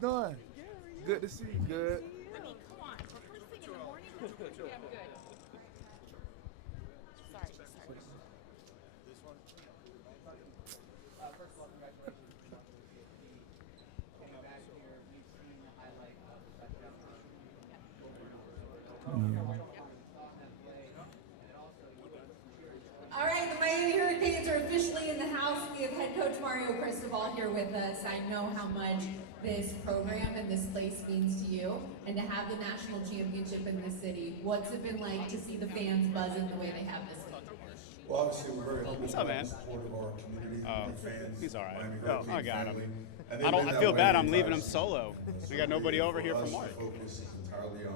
doing? Good to see you. Good. I mean, come on. For first thing in the morning, that's pretty damn good. Sorry. This one? First of all, congratulations on the coming back here. We've seen the highlight of the touchdown run over and over. All right, the Miami Hurricanes are officially in the house. We have head coach Mario Cristobal here with us. I know how much this program and this place means to you, and to have the national championship in this city. What's it been like to see the fans buzzing the way they have this week? Well, obviously, we're very humbled What's up, by man? the support of our community, fans. He's all right. Miami Oh, Hurricane I got him. family. And I they've don't. been I that feel way bad. the I'm leaving entire him solo. We got nobody over here For for us, Mark. the focus is entirely on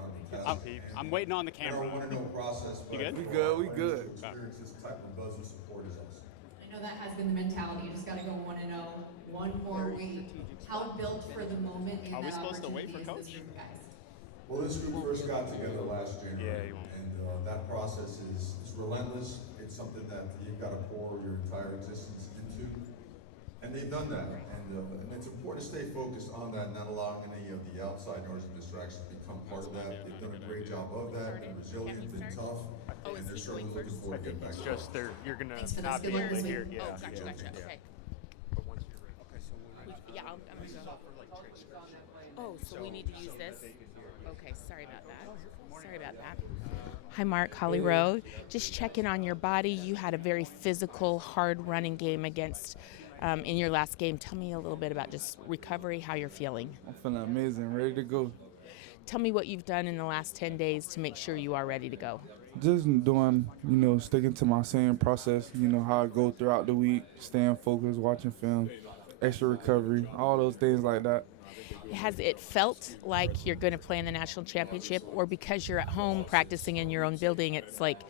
I'm waiting on the I camera. don't want to know process, but You good? We good, we good. To experience this type of buzz and support is awesome. I know that has been the mentality. You just got to go 1-0. One more week. How built for the moment and Are we that supposed to wait for opportunity is coach? this group of guys? Well, this group first got together last January, Yeah, you won't. and that process is relentless. It's something that you've got to pour your entire existence into, and they've done that. And it's important to stay focused on that, not allowing any of the outside noise and distractions to become part of that. They've done a great job of that. Been resilient, been tough, Oh, and is they're he certainly going looking first? forward to getting back. It's to just work. you're gonna Thanks for this. not Good be luck able this to hear. week. Yeah, Oh, gotcha. yeah. Okay. But once you're ready. Okay, so Yeah, I'm gonna go. Oh, so we need to use this? Okay, sorry about that. Hi, Mark. Holly Rowe. Just checking on your body. You had a very physical, hard running game against in your last game. Tell me a little bit about just recovery, how you're feeling. I'm feeling amazing, ready to go. Tell me what you've done in the last 10 days to make sure you are ready to go. Just doing, sticking to my same process, how I go throughout the week, staying focused, watching film, extra recovery, all those things like that. Has it felt like you're going to play in the national championship, or because you're at home practicing in your own building, it's like,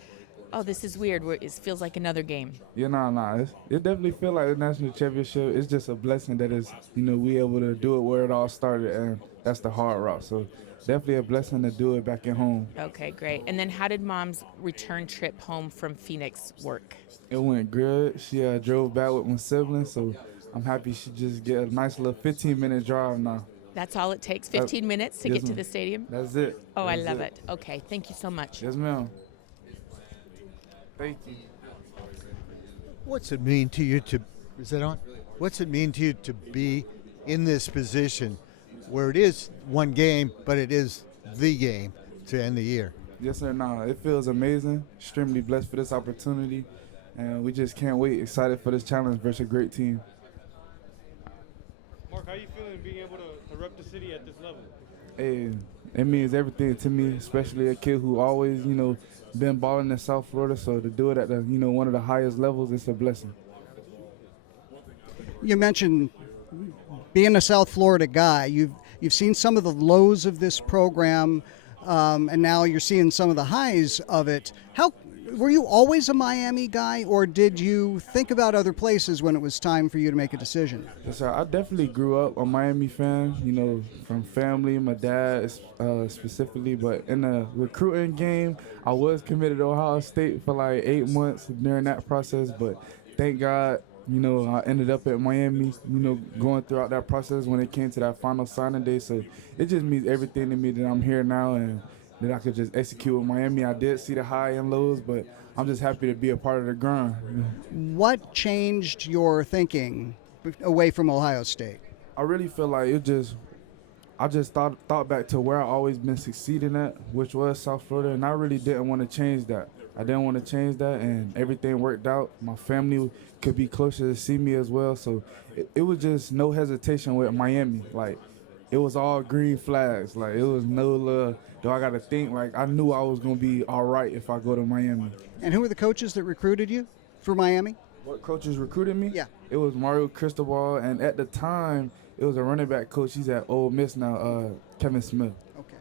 oh, this is weird, where it feels like another game? Yeah, nah. It definitely feel like the national championship. It's just a blessing that is, we able to do it where it all started, and that's the hard route. So definitely a blessing to do it back at home. Okay, great. And then how did Mom's return trip home from Phoenix work? It went good. She drove back with my siblings, so I'm happy she just get a nice little 15-minute drive now. That's all it takes, 15 minutes to yes, get to ma'am. the stadium? That's it. Oh, I That's love it. Okay, thank you so much. Yes, ma'am. Thank you. What's it mean to you to, is that on? What's it mean to you to be in this position where it is one game, but it is the game to end the year? Yes, sir. Nah, it feels amazing. Extremely blessed for this opportunity, and we just can't wait. Excited for this challenge versus a great team. Mark, how you feeling being able to rep the city at this level? Hey, it means everything to me, especially a kid who always, been balling in South Florida. So to do it at the, one of the highest levels, it's a blessing. You mentioned being a South Florida guy. You've seen some of the lows of this program, and now you're seeing some of the highs of it. How were you always a Miami guy, or did you think about other places when it was time for you to make a decision? Yes, sir. I definitely grew up a Miami fan, from family, my dad specifically. But in the recruiting game, I was committed to Ohio State for like 8 months during that process. But thank God, I ended up at Miami, going throughout that process when it came to that final signing day. So it just means everything to me that I'm here now and that I could just execute with Miami. I did see the high and lows, but I'm just happy to be a part of the grind. What changed your thinking away from Ohio State? I really feel like I just thought back to where I always been succeeding at, which was South Florida, and I really didn't want to change that. I didn't want to change that, and everything worked out. My family could be closer to see me as well, so it was just no hesitation with Miami. Like, it was all green flags. Like, it was no do I got to think. Like, I knew I was going to be all right if I go to Miami. And who were the coaches that recruited you for Miami? What coaches recruited me? Yeah. It was Mario Cristobal, and at the time, it was a running back coach. He's at Ole Miss now, Kevin Smith. Okay.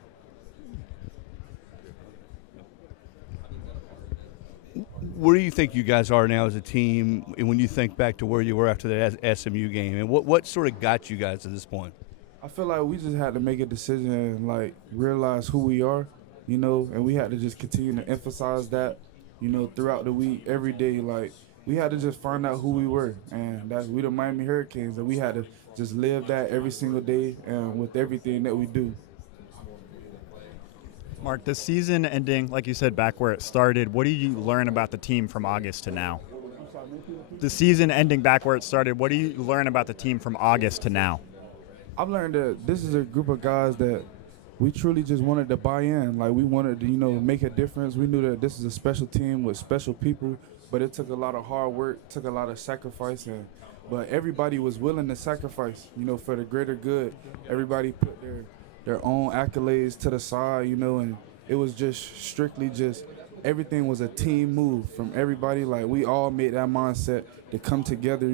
Where do you think you guys are now as a team, and when you think back to where you were after that SMU game, and what sort of got you guys to this point? I feel like we just had to make a decision and, like, realize who we are, and we had to just continue to emphasize that, throughout the week, every day. Like, we had to just find out who we were, and that's we the Miami Hurricanes, and we had to just live that every single day and with everything that we do. Mark, the season ending, like you said, back where it started, what do you learn about the team from August to now? The season ending back where it started, what do you learn about the team from August to now? I've learned that this is a group of guys that we truly just wanted to buy in. Like, we wanted to, make a difference. We knew that this is a special team with special people, but it took a lot of hard work, took a lot of sacrifice, but everybody was willing to sacrifice, for the greater good. Everybody put their own accolades to the side, and it was just strictly just everything was a team move from everybody. Like, we all made that mindset to come together,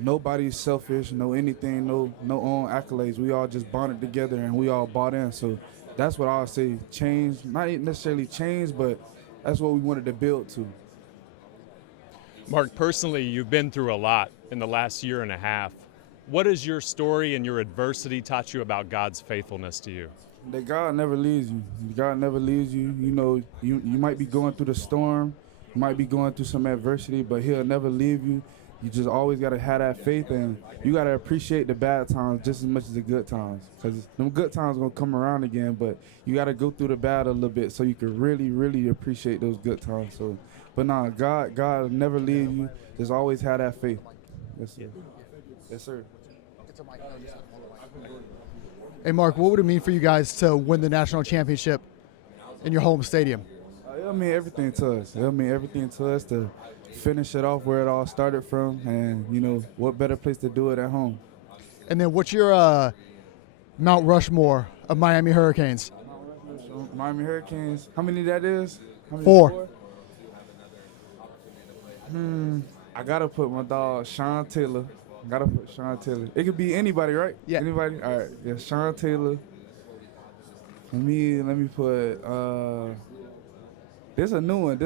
nobody's selfish, no anything, no own accolades. We all just bonded together and we all bought in. So that's what I would say change, not necessarily change, but that's what we wanted to build to. Mark, personally, you've been through a lot in the last year and a half. What has your story and your adversity taught you about God's faithfulness to you? That God never leaves you. God never leaves you. You might be going through the storm, you might be going through some adversity, but He'll never leave you. You just always got to have that faith, and you got to appreciate the bad times just as much as the good times, because them good times going to come around again, but you got to go through the bad a little bit so you can really, really appreciate those good times. So, but nah, God will never leave you. Just always have that faith. Yes, sir. Yes, sir. Hey, Mark, what would it mean for you guys to win the national championship in your home stadium? It'll mean everything to us. It'll mean everything to us to finish it off where it all started from, and, what better place to do it at home. And then what's your Mount Rushmore of Miami Hurricanes? Miami Hurricanes, how many that is? How many? 4. I got to put my dog, Sean Taylor. Gotta put Sean Taylor. It could be anybody, right? Yeah. Anybody? All right. Yeah, Sean Taylor. Let me put, this a new one.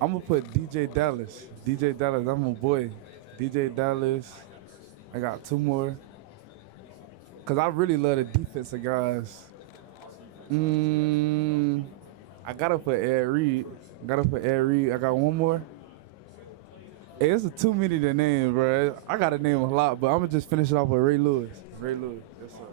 I'm going to put DJ Dallas. DJ Dallas, I'm a boy. DJ Dallas. I got 2 more. Because I really love the defensive guys. I got to put Ed Reed. I got 1 more. Hey, it's too many to name, bro. I got to name a lot, but I'm going to just finish it off with Ray Lewis. Ray Lewis. Yes, sir.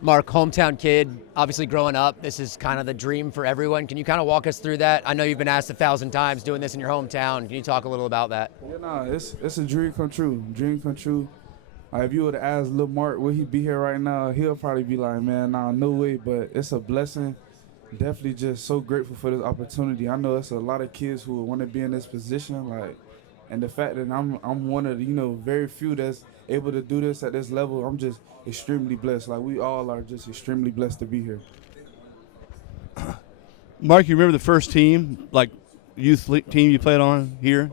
Mark, hometown kid, obviously growing up, this is kind of the dream for everyone. Can you kind of walk us through that? I know you've been asked 1,000 times doing this in your hometown. Can you talk a little about that? Yeah, it's a dream come true. Dream come true. If you would have asked Lil Mark, would he be here right now? He'll probably be like, man, nah, no way. But it's a blessing. Definitely just so grateful for this opportunity. I know it's a lot of kids who want to be in this position, and the fact that I'm one of the, very few that's able to do this at this level, I'm just extremely blessed. Like, we all are just extremely blessed to be here. Mark, you remember the first team, like youth team you played on here?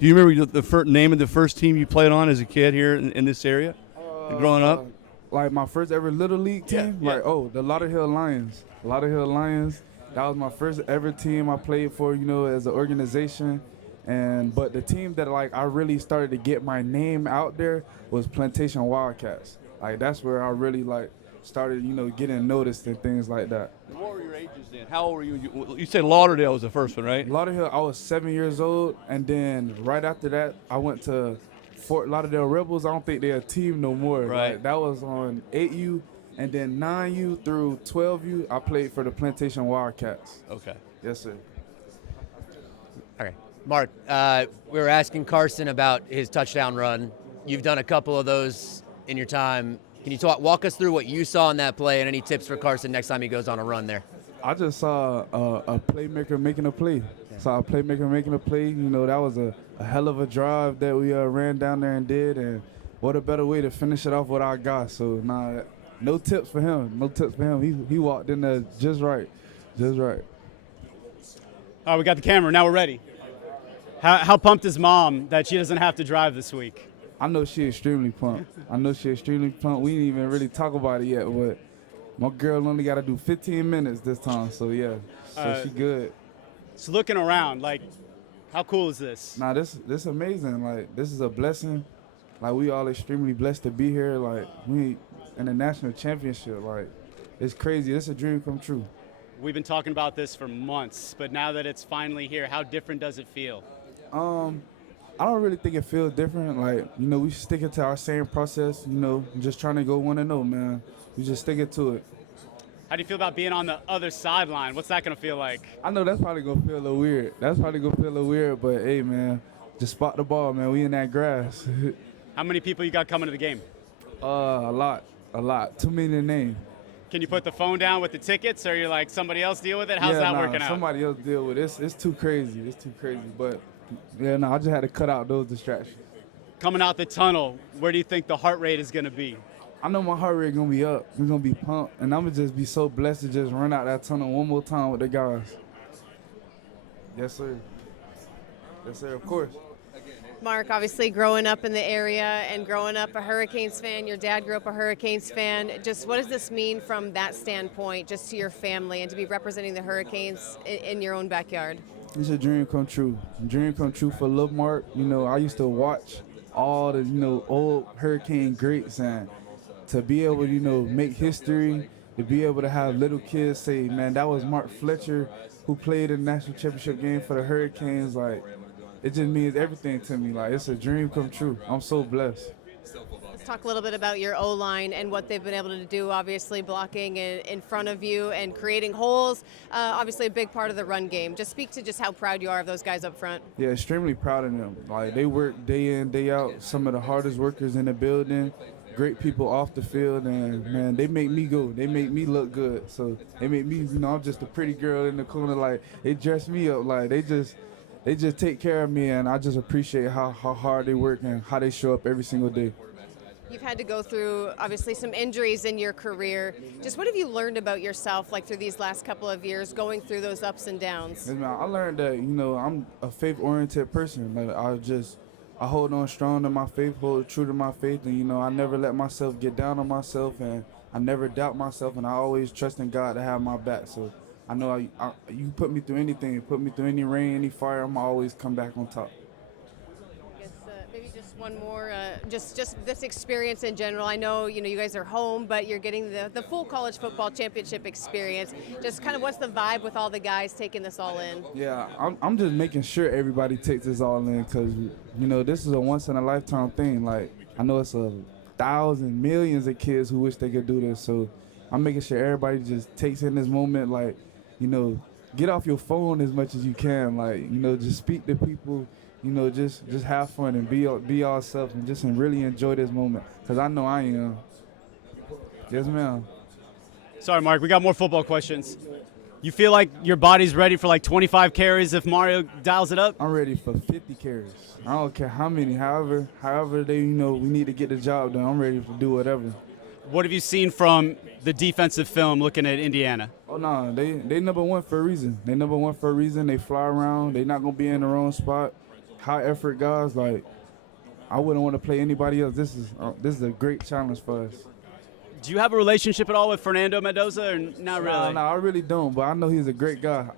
Do you remember the name of the first team you played on as a kid here in this area, growing up? Like my first ever Little League team? Yeah. The Lauderhill Lions. Lauderhill Lions. That was my first ever team I played for, as an organization. But the team that I really started to get my name out there was Plantation Wildcats. That's where I really started, getting noticed and things like that. What were your ages then? How old were you? You said Lauderdale was the first one, right? Lauderdale, I was 7 years old, and then right after that, I went to Fort Lauderdale Rebels. I don't think they're a team no more. Right. That was on 8U, and then 9U through 12U, I played for the Plantation Wildcats. Okay. Yes, sir. Okay. Mark, we were asking Carson about his touchdown run. You've done a couple of those in your time. Can you walk us through what you saw in that play and any tips for Carson next time he goes on a run there? I just saw a playmaker making a play. Saw a playmaker making a play. That was a hell of a drive that we ran down there and did. And what a better way to finish it off with our guy. So, no tips for him. No tips for him. He walked in there just right. Just right. All right, we got the camera. Now we're ready. How pumped is Mom that she doesn't have to drive this week? I know she extremely pumped. We didn't even really talk about it yet, but my girl only got to do 15 minutes this time, so yeah. So she good. So looking around, how cool is this? This amazing. This is a blessing. We all extremely blessed to be here. We in the national championship. It's crazy. This is a dream come true. We've been talking about this for months, but now that it's finally here, how different does it feel? I don't really think it feels different. Like, we sticking to our same process, just trying to go 1-0, man. We just sticking to it. How do you feel about being on the other sideline? What's that going to feel like? I know that's probably going to feel a little weird. But, hey, man, just spot the ball, man. We in that grass. How many people you got coming to the game? A lot. Too many to name. Can you put the phone down with the tickets, or you're like, somebody else deal with it? How's that working out? Somebody else deal with it. It's too crazy. But, I just had to cut out those distractions. Coming out the tunnel, where do you think the heart rate is going to be? I know my heart rate going to be up. We're going to be pumped. And I'm going to just be so blessed to just run out that tunnel one more time with the guys. Yes, sir. Yes, sir, of course. Mark, obviously growing up in the area and growing up a Hurricanes fan, your dad grew up a Hurricanes fan. Just what does this mean from that standpoint, just to your family and to be representing the Hurricanes in your own backyard? It's a dream come true. Dream come true for Lil Mark. I used to watch all the, old Hurricane greats, and to be able to, make history, to be able to have little kids say, man, that was Mark Fletcher who played in the national championship game for the Hurricanes. Like, it just means everything to me. Like, it's a dream come true. I'm so blessed. Let's talk a little bit about your O-line and what they've been able to do, obviously blocking in front of you and creating holes. Obviously a big part of the run game. Just speak to just how proud you are of those guys up front. Yeah, extremely proud of them. Like, they work day in, day out. Some of the hardest workers in the building. Great people off the field, and man, they make me go. They make me look good. So they make me, I'm just a pretty girl in the corner. Like, they dress me up. Like, they just take care of me, and I just appreciate how hard they work and how they show up every single day. You've had to go through, obviously, some injuries in your career. Just what have you learned about yourself, like through these last couple of years, going through those ups and downs? I learned that, I'm a faith-oriented person. Like, I hold on strong to my faith, hold true to my faith, and, I never let myself get down on myself, and I never doubt myself, and I always trust in God to have my back. So I know you put me through anything, put me through any rain, any fire, I'm always come back on top. Maybe just one more, just this experience in general. I know, you guys are home, but you're getting the full college football championship experience. Just kind of what's the vibe with all the guys taking this all in? Yeah, I'm just making sure everybody takes this all in because, this is a once-in-a-lifetime thing. Like, I know it's 1,000, millions of kids who wish they could do this. So I'm making sure everybody just takes in this moment, like, get off your phone as much as you can. Like, just speak to people. Just have fun and be yourself and just really enjoy this moment because I know I am. Yes, ma'am. Sorry, Mark, we got more football questions. You feel like your body's ready for like 25 carries if Mario dials it up? I'm ready for 50 carries. I don't care how many, however they, we need to get the job done. I'm ready to do whatever. What have you seen from the defensive film looking at Indiana? Oh, no, they number one for a reason. They fly around. They not going to be in the wrong spot. High effort guys, like, I wouldn't want to play anybody else. This is a great challenge for us. Do you have a relationship at all with Fernando Mendoza, or not really? No, I really don't, but I know he's a great guy.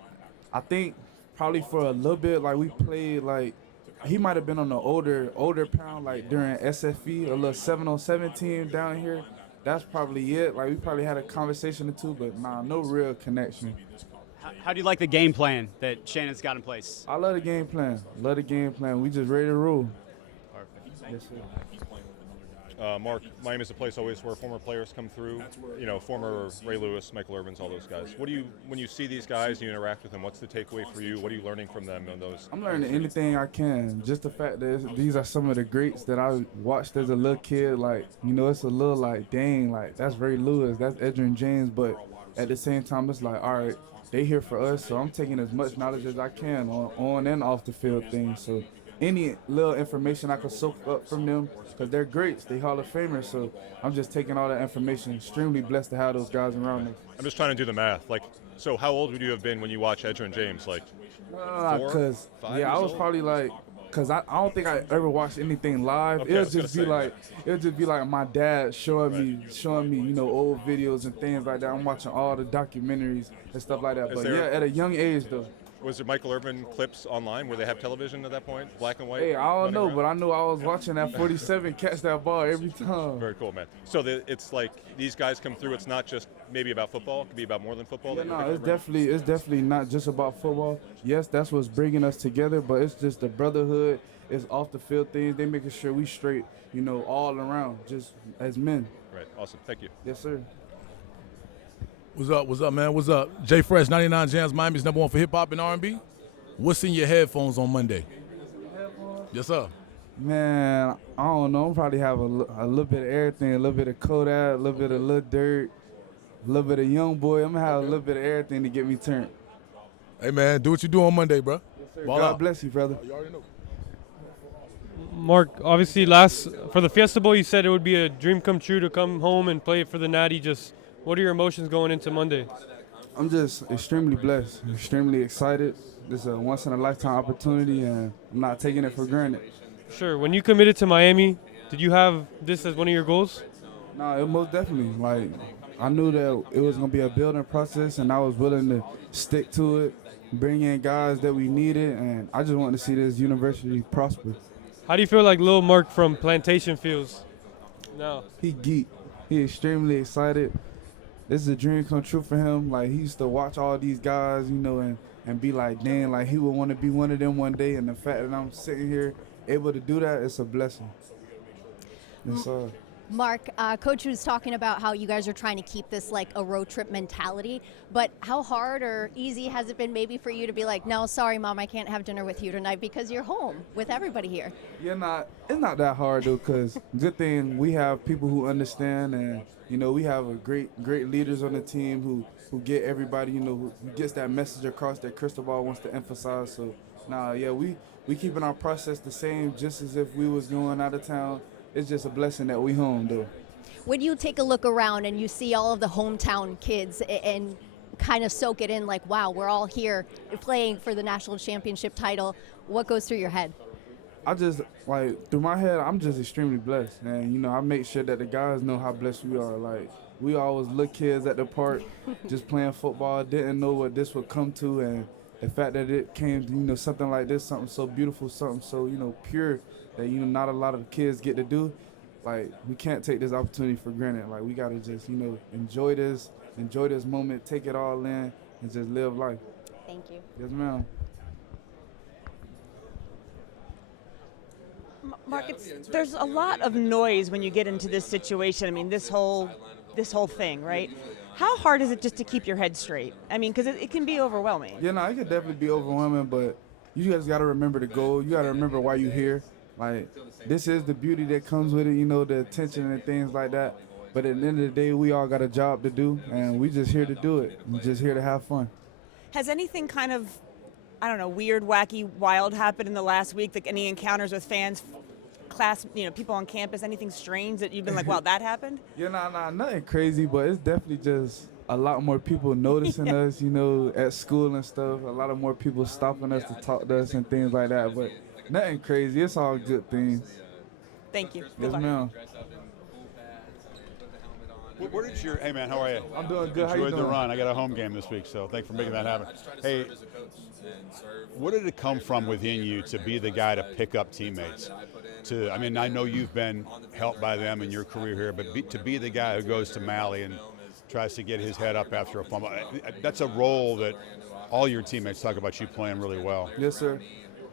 I think probably for a little bit, like, we played, like, he might have been on the older pound, like, during SFE, a little 7-on-7 team down here. That's probably it. Like, we probably had a conversation or two, but no real connection. How do you like the game plan that Shannon's got in place? I love the game plan. We just ready to roll. Perfect. Yes, sir. Mark, Miami is a place always where former players come through. Former Ray Lewis, Michael Irvins, all those guys. When you see these guys and you interact with them, what's the takeaway for you? What are you learning from them on those? I'm learning anything I can. Just the fact that these are some of the greats that I watched as a little kid. Like, it's a little like, dang, like, that's Ray Lewis, that's Edgerrin James. But at the same time, it's like, all right, they here for us, so I'm taking as much knowledge as I can on and off the field things. So any little information I could soak up from them, because they're greats, they Hall of Famers. So I'm just taking all that information. Extremely blessed to have those guys around us. I'm just trying to do the math. Like, so how old would you have been when you watched Edgerrin James? Like, 4, 5 years I was old? probably like, because I don't think I ever watched anything live. Okay, It'll just be like my dad showing me, old videos and things like that. I'm watching all the documentaries and stuff like that. But yeah, at a young age though. Was there Michael Irvin clips online where they have television at that point, black and white? Hey, I don't running know, around? but I knew I was watching that 47 catch that ball every time. Very cool, man. So it's like these guys come through. It's not just maybe about football. It could be about more than football. Yeah, that you're no, picking up right it's definitely not just about football. Yes, that's what's bringing us together, but it's just the brotherhood. It's off the field things. They making sure we straight, all around, just as men. now? Right. Awesome. Thank you. Yes, sir. What's up, man? What's up? Jay Fresh, 99 Jams, Miami's #1 for hip hop and R&B. What's in your headphones on Monday? Yes, sir. Man, I don't know. I'm probably have a little bit of everything, a little bit of Kodak, a little bit of Lil Dirt, a little bit of Young Boy. I'm gonna have a little bit of everything to get me turned. Hey, man, do what you do on Monday, bro. Yes, sir. Ball God out. bless you, brother. You already know. Mark, obviously for the Fiesta Bowl, you said it would be a dream come true to come home and play for the Natty. Just what are your emotions going into Monday? I'm just extremely blessed, extremely excited. This is a once-in-a-lifetime opportunity, and I'm not taking it for granted. Sure. When you committed to Miami, did you have this as one of your goals? No, it most definitely. Like, I knew that it was going to be a building process, and I was willing to stick to it, bring in guys that we needed, and I just wanted to see this university prosper. How do you feel like Lil Mark from Plantation feels now? He geek. He extremely excited. This is a dream come true for him. Like, he used to watch all these guys, and be like, dang, like he would want to be one of them one day. And the fact that I'm sitting here able to do that, it's a blessing. It's Mark, Coach was talking about how you guys are trying to keep this like a road trip mentality, but how hard or easy has it been maybe for you to be like, no, sorry, Mom, I can't have dinner with you tonight because you're home with everybody here? Yeah, it's not that hard though, because good thing we have people who understand, and we have a great leaders on the team who get everybody, who gets that message across that Cristobal wants to emphasize. So we keeping our process the same, just as if we was going out of town. It's just a blessing that we home though. When you take a look around and you see all of the hometown kids and kind of soak it in like, wow, we're all here playing for the national championship title, what goes through your head? I just, through my head, I'm just extremely blessed. And, I make sure that the guys know how blessed we are. Like, we always little kids at the park just playing football, didn't know what this would come to. And the fact that it came to, something like this, something so beautiful, something so, pure that, not a lot of kids get to do. Like, we can't take this opportunity for granted. Like, we got to just, enjoy this moment, take it all in, and just live life. Thank you. Yes, ma'am. Mark, there's a lot of noise when you get into this situation. I mean, this whole thing, right? How hard is it just to keep your head straight? I mean, because it can be overwhelming. Yeah, no, it can definitely be overwhelming, but you guys got to remember the goal. You got to remember why you're here. Like, this is the beauty that comes with it, the attention and things like that. But at the end of the day, we all got a job to do, and we just here to do it. We're just here to have fun. Has anything kind of, I don't know, weird, wacky, wild happened in the last week? Like any encounters with fans, class, people on campus, anything strange that you've been like, wow, that happened? Yeah, nothing crazy, but it's definitely just a lot more people noticing us, at school and stuff. A lot of more people stopping us to talk to us and things like that. But nothing crazy. It's all good things. Thank you. Yes, ma'am. What is your, hey man, how are you? I'm doing good. How you Enjoyed the doing? run. I got a home game this week, so thanks for making that happen. Hey, what did it come from within you to be the guy to pick up teammates? I know you've been helped by them in your career here, but to be the guy who goes to Mally and tries to get his head up after a fumble, that's a role that all your teammates talk about you playing really well. Yes, sir.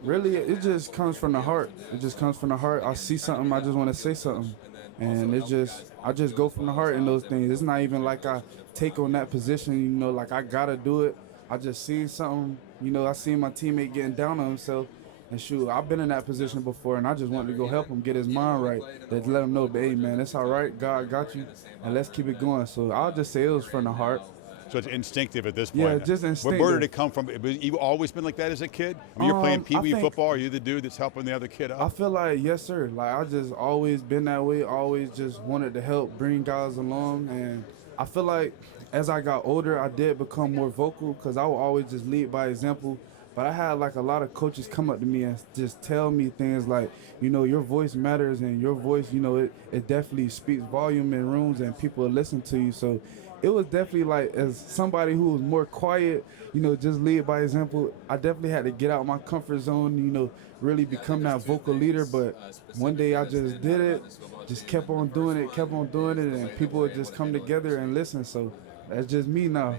Really, it just comes from the heart. It just comes from the heart. I see something, I just want to say something. And I just go from the heart in those things. It's not even like I take on that position, like I got to do it. I just seen something, I seen my teammate getting down on himself. And shoot, I've been in that position before, and I just wanted to go help him get his mind right. To let him know, hey, man, it's all right. God got you, and let's keep it going. So I'll just say it was from the heart. So it's instinctive at this point. Yeah, just instinctive. Where did it come from? You've always been like that as a kid? When you're playing pee-wee football, are you the dude that's helping the other kid up? I feel like, yes, sir. Like, I just always been that way. Always just wanted to help bring guys along. And I feel like as I got older, I did become more vocal because I would always just lead by example. But I had like a lot of coaches come up to me and just tell me things like, your voice matters, and your voice, it definitely speaks volume in rooms and people listen to you. So it was definitely like, as somebody who was more quiet, just lead by example, I definitely had to get out my comfort zone, really become that vocal leader. But one day I just did it, just kept on doing it, and people would just come together and listen. So that's just me now.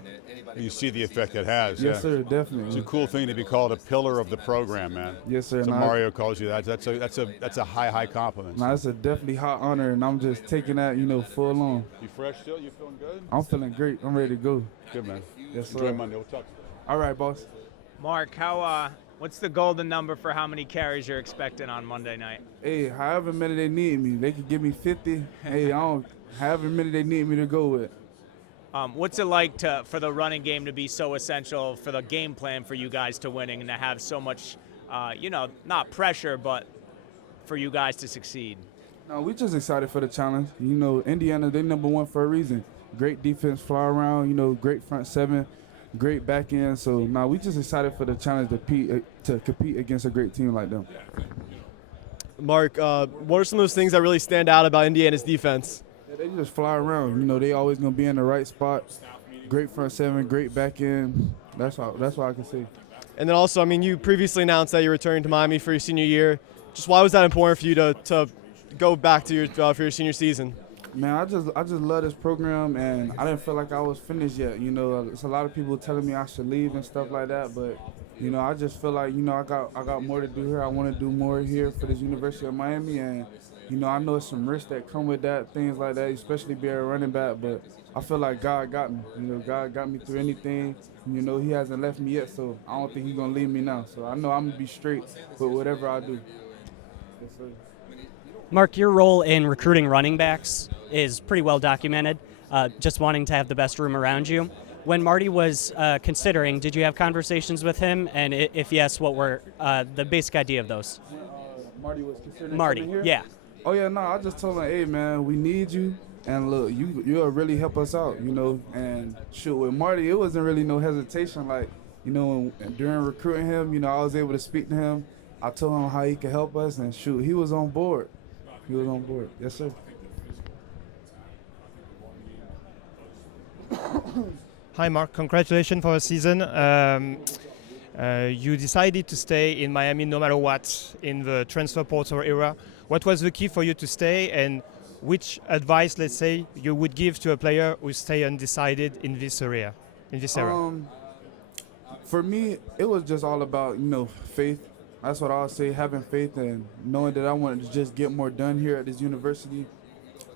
You see the effect it has. Yes, yeah. sir, definitely. It's a cool thing to be called a pillar of the program, man. Yes, sir. So Nah, Mario calls you that. That's a high compliment. Nah, it's a definitely high honor, and I'm just taking that, full on. You fresh still? You feeling good? I'm feeling great. I'm ready to go. Good, man. Yes, sir. Enjoy Monday. We'll talk. All right, boss. Mark, what's the golden number for how many carries you're expecting on Monday night? Hey, however many they need me, they could give me 50. Hey, however many they need me to go with. What's it like for the running game to be so essential for the game plan for you guys to winning and to have so much, not pressure, but for you guys to succeed? No, we just excited for the challenge. Indiana, they #1 for a reason. Great defense, fly around, great front seven, great back end. So, we just excited for the challenge to compete against a great team like them. Mark, what are some of those things that really stand out about Indiana's defense? Yeah, they just fly around. They always going to be in the right spot. Great front seven, great back end. That's all I can say. And then also, you previously announced that you're returning to Miami for your senior year. Just why was that important for you to go back to for your senior season? Man, I just love this program, and I didn't feel like I was finished yet. It's a lot of people telling me I should leave and stuff like that, but I just feel like I got more to do here. I want to do more here for this University of Miami, and I know some risks that come with that, things like that, especially being a running back. But I feel like God got me. God got me through anything. He hasn't left me yet, so I don't think He's gonna leave me now. So I know I'm gonna be straight with whatever I do. Yes, sir. Mark, your role in recruiting running backs is pretty well documented, just wanting to have the best room around you. When Marty was considering, did you have conversations with him? And if yes, what were the basic idea of those? Marty was considering Marty, coming here? yeah. Oh, yeah, no, I just told him, hey, man, we need you. And look, you'll really help us out, And shoot, with Marty, it wasn't really no hesitation. Like, during recruiting him, I was able to speak to him. I told him how he could help us, and shoot, he was on board. He was on board. Yes, sir. Hi, Mark. Congratulations for the season. You decided to stay in Miami no matter what in the transfer portal era. What was the key for you to stay, and which advice, let's say, you would give to a player who stay undecided in this area? For me, it was just all about, faith. That's what I'll say, having faith and knowing that I wanted to just get more done here at this university.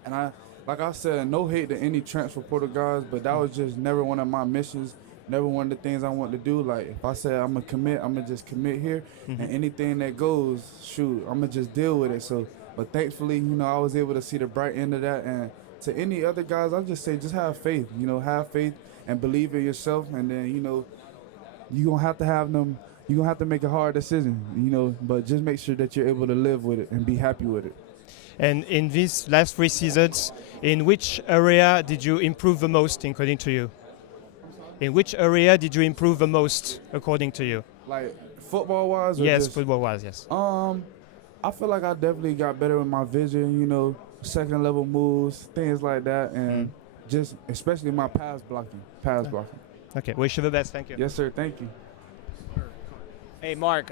And like I said, no hate to any transfer portal guys, but that was just never one of my missions, never one of the things I wanted to do. Like, if I said I'm going to commit, I'm going to just commit here. Mhm. And anything that goes, shoot, I'm going to just deal with it. So, but thankfully, I was able to see the bright end of that. And to any other guys, I just say just have faith, have faith and believe in yourself. And then, you're going to have to have them. You're going to have to make a hard decision, but just make sure that you're able to live with it and be happy with it. And in these last 3 seasons, in which area did you improve the most, according to you? In which area did you improve the most, according to you? Like football-wise? Yes, football-wise, yes. I feel like I definitely got better with my vision, second-level moves, things like that, and just especially my pass blocking. Okay, wish you the best. Thank you. Yes, sir. Thank you. Hey, Mark,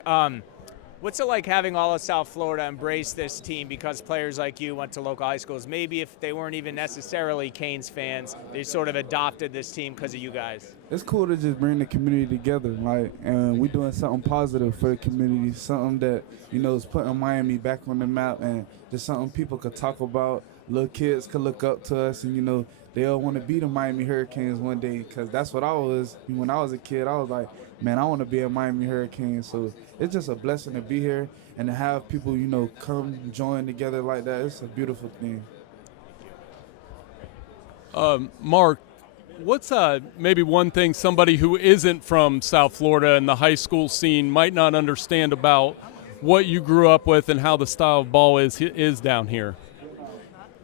what's it like having all of South Florida embrace this team because players like you went to local high schools? Maybe if they weren't even necessarily Canes fans, they sort of adopted this team because of you guys. It's cool to just bring the community together, and we're doing something positive for the community, something that, is putting Miami back on the map, and just something people could talk about. Little kids could look up to us, and, they'll want to be the Miami Hurricanes one day, because that's what I was. When I was a kid, I was like, man, I want to be a Miami Hurricane. So it's just a blessing to be here and to have people, come join together like that. It's a beautiful thing. Mark, what's maybe one thing somebody who isn't from South Florida and the high school scene might not understand about what you grew up with and how the style of ball is down here?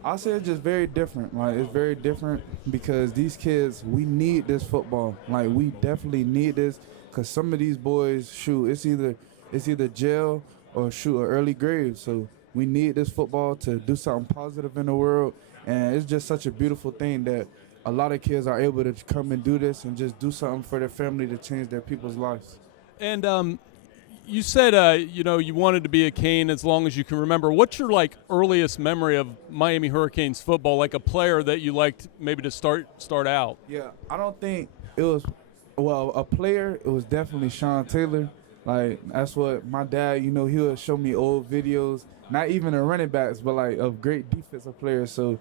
I say it's just very different. It's very different because these kids, we need this football. We definitely need this because some of these boys, it's either jail or an early grave. So we need this football to do something positive in the world. And it's just such a beautiful thing that a lot of kids are able to come and do this and just do something for their family to change their people's lives. And you said you wanted to be a Cane as long as you can remember. What's your earliest memory of Miami Hurricanes football? Like a player that you liked maybe to start out? Yeah, I don't think it was a player. It was definitely Sean Taylor. Like that's what my dad. He would show me old videos, not even of running backs, but of great defensive players. So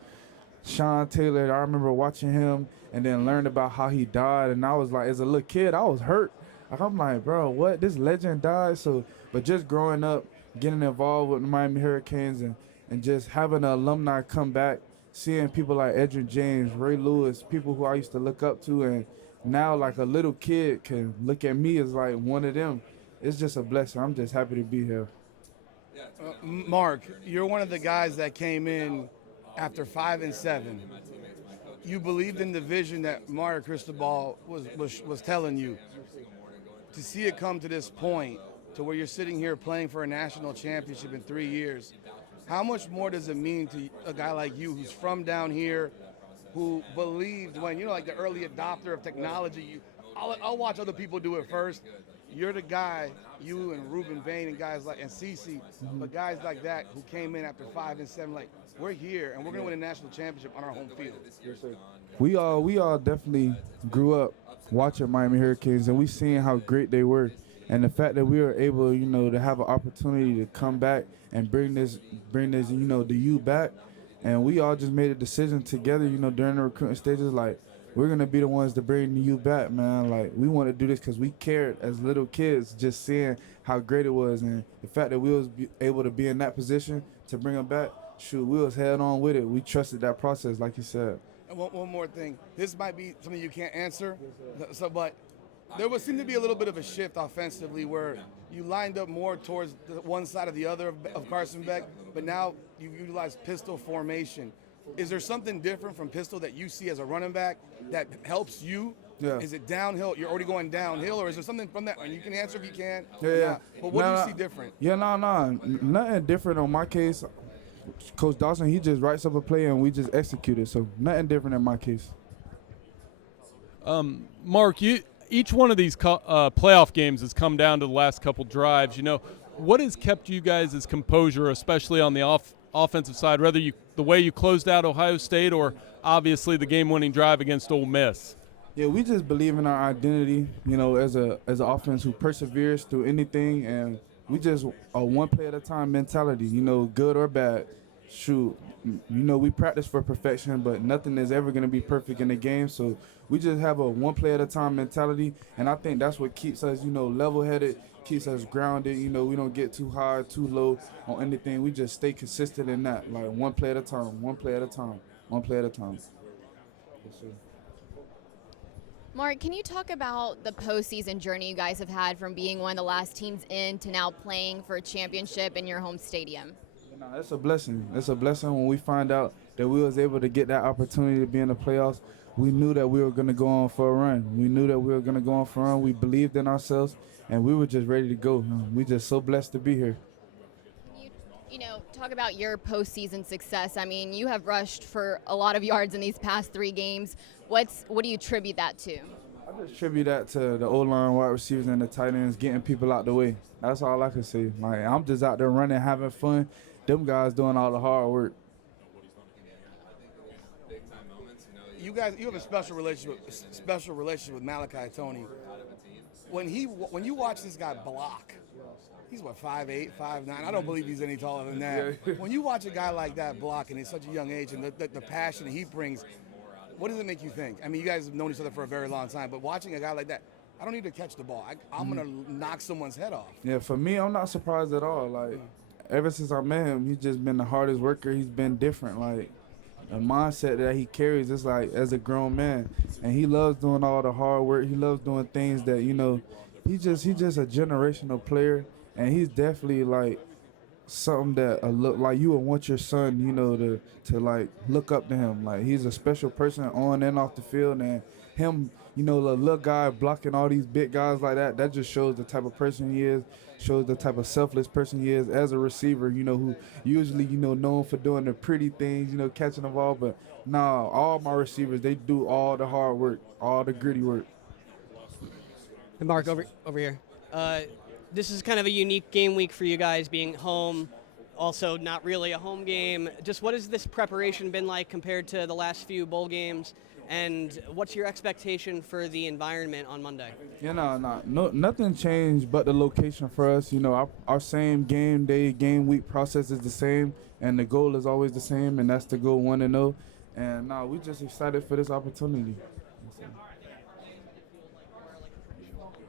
Sean Taylor, I remember watching him and then learned about how he died. And I was like, as a little kid, I was hurt. I'm like, bro, what? This legend died? But just growing up, getting involved with the Miami Hurricanes and just having an alumni come back, seeing people like Edgerrin James, Ray Lewis, people who I used to look up to, and now a little kid can look at me as one of them. It's just a blessing. I'm just happy to be here. Mark, you're one of the guys that came in after 5 and 7. You believed in the vision that Mario Cristobal was telling you. To see it come to this point, to where you're sitting here playing for a national championship in 3 years, how much more does it mean to a guy like you who's from down here, who believed when, the early adopter of technology, I'll watch other people do it first. You're the guy, you and Ruben Bain and guys like, and Cece, but guys like that who came in after 5 and 7, we're here and we're going to win a national championship on our home field. Yes, sir. We all definitely grew up watching Miami Hurricanes, and we seen how great they were. And the fact that we were able, to have an opportunity to come back and bring this, the U back, and we all just made a decision together, during the recruiting stages, we're gonna be the ones to bring the U back, man. We want to do this because we cared as little kids, just seeing how great it was, and the fact that we was able to be in that position to bring them back. Shoot, we was head on with it. We trusted that process, like you said. And one more thing. This might be something you can't answer, but there would seem to be a little bit of a shift offensively where you lined up more towards the one side or the other of Carson Beck, but now you utilize pistol formation. Is there something different from pistol that you see as a running back that helps you? Yeah. Is it downhill? You're already going downhill, or is there something from that? And you can answer if you can. Yeah. But what do you see different? Yeah, nothing different on my case. Coach Dawson, he just writes up a play and we just execute it. So nothing different in my case. Mark, each one of these playoff games has come down to the last couple drives. What has kept you guys' composure, especially on the offensive side, whether the way you closed out Ohio State or obviously the game-winning drive against Ole Miss? Yeah, we just believe in our identity, as an offense who perseveres through anything, and we just a one play at a time mentality, good or bad. Shoot, we practice for perfection, but nothing is ever going to be perfect in the game. So we just have a one play at a time mentality, and I think that's what keeps us, level-headed, keeps us grounded. We don't get too high, too low on anything. We just stay consistent in that, one play at a time, one play at a time, one play at a time. Yes, sir. Mark, can you talk about the postseason journey you guys have had from being one of the last teams in to now playing for a championship in your home stadium? It's a blessing. It's a blessing when we find out that we was able to get that opportunity to be in the playoffs. We knew that we were going to go on for a run. We knew that we were going to go on for a run. We believed in ourselves, and we were just ready to go. We just so blessed to be here. Talk about your postseason success. I mean, you have rushed for a lot of yards in these past 3 games. What do you attribute that to? I just attribute that to the O-line, wide receivers, and the tight ends getting people out the way. That's all I can say. I'm just out there running, having fun. Them guys doing all the hard work. You have a special relationship with Malachi Tony. When you watch this guy block, he's 5'8", 5'9". I don't believe he's any taller than that. Yeah. When you watch a guy like that block and at such a young age and the passion he brings, what does it make you think? I mean, you guys have known each other for a very long time, but watching a guy like that, I don't need to catch the ball. I'm going to knock someone's head off. Yeah, for me, I'm not surprised at all. Ever since I met him, he's just been the hardest worker. He's been different. The mindset that he carries is as a grown man. And he loves doing all the hard work. He loves doing things that, he's just a generational player. And he's definitely something that look like you would want your son, to look up to him. He's a special person on and off the field, and him, you know, the little guy blocking all these big guys like that, that just shows the type of person he is, shows the type of selfless person he is as a receiver, you know, who usually, you know, known for doing the pretty things, you know, catching the ball. But nah, all my receivers, they do all the hard work, all the gritty work. Hey, Mark, over here. This is kind of a unique game week for you guys, being home, also not really a home game. Just what has this preparation been like compared to the last few bowl games, and what's your expectation for the environment on Monday? You know, no, nothing changed but the location for us. You know, our same game day, game week process is the same, and the goal is always the same, and that's to go 1-0. And we just excited for this opportunity.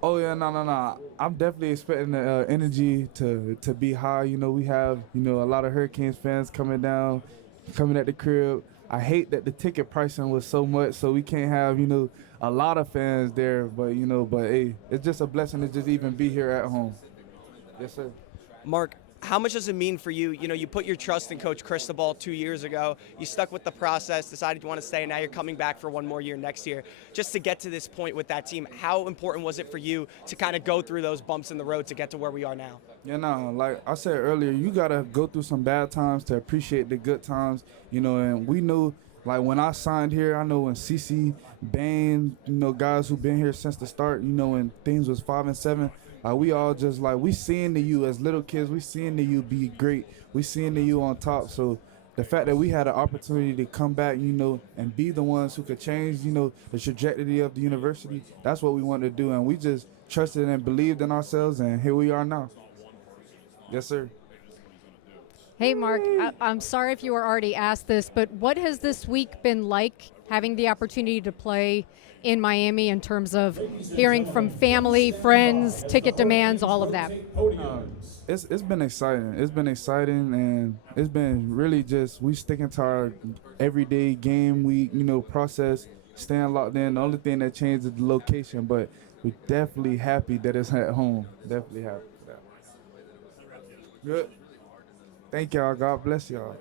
Oh yeah, no. I'm definitely expecting the energy to be high. You know, we have, you know, a lot of Hurricanes fans coming at the crib. I hate that the ticket pricing was so much, so we can't have, you know, a lot of fans there. But hey, it's just a blessing to just even be here at home. Yes, sir. Mark, how much does it mean for you? You know, you put your trust in Coach Cristobal 2 years ago. You stuck with the process, decided you want to stay, and now you're coming back for one more year next year. Just to get to this point with that team, how important was it for you to kind of go through those bumps in the road to get to where we are now? Yeah, like I said earlier, you got to go through some bad times to appreciate the good times, you know, and we knew, like when I signed here, I know when CC, Bain, you know, guys who've been here since the start, you know, when things was 5 and 7, we all just like, we seeing the you as little kids, we seeing the you be great, we seeing the you on top. So the fact that we had an opportunity to come back, you know, and be the ones who could change, you know, the trajectory of the university, that's what we wanted to do. And we just trusted and believed in ourselves, and here we are now. Yes, sir. Hey, Mark, I'm sorry if you were already asked this, but what has this week been like, having the opportunity to play in Miami, in terms of hearing from family, friends, ticket demands, all of that? It's been exciting. It's been exciting, and it's been really just we sticking to our everyday game week, you know, process, staying locked in. The only thing that changed is the location, but we're definitely happy that it's at home. Definitely happy for that. Good. Thank y'all. God bless y'all.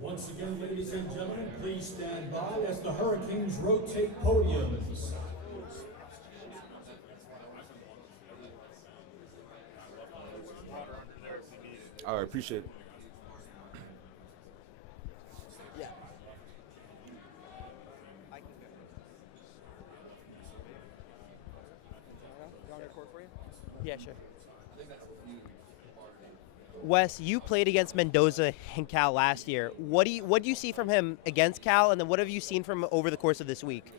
Once again, ladies and gentlemen, please stand by as the Hurricanes rotate podiums. All right, appreciate it. Yeah, sure. Wes, you played against Mendoza and Cal last year. What do you see from him against Cal, and then what have you seen from him over the course of this week?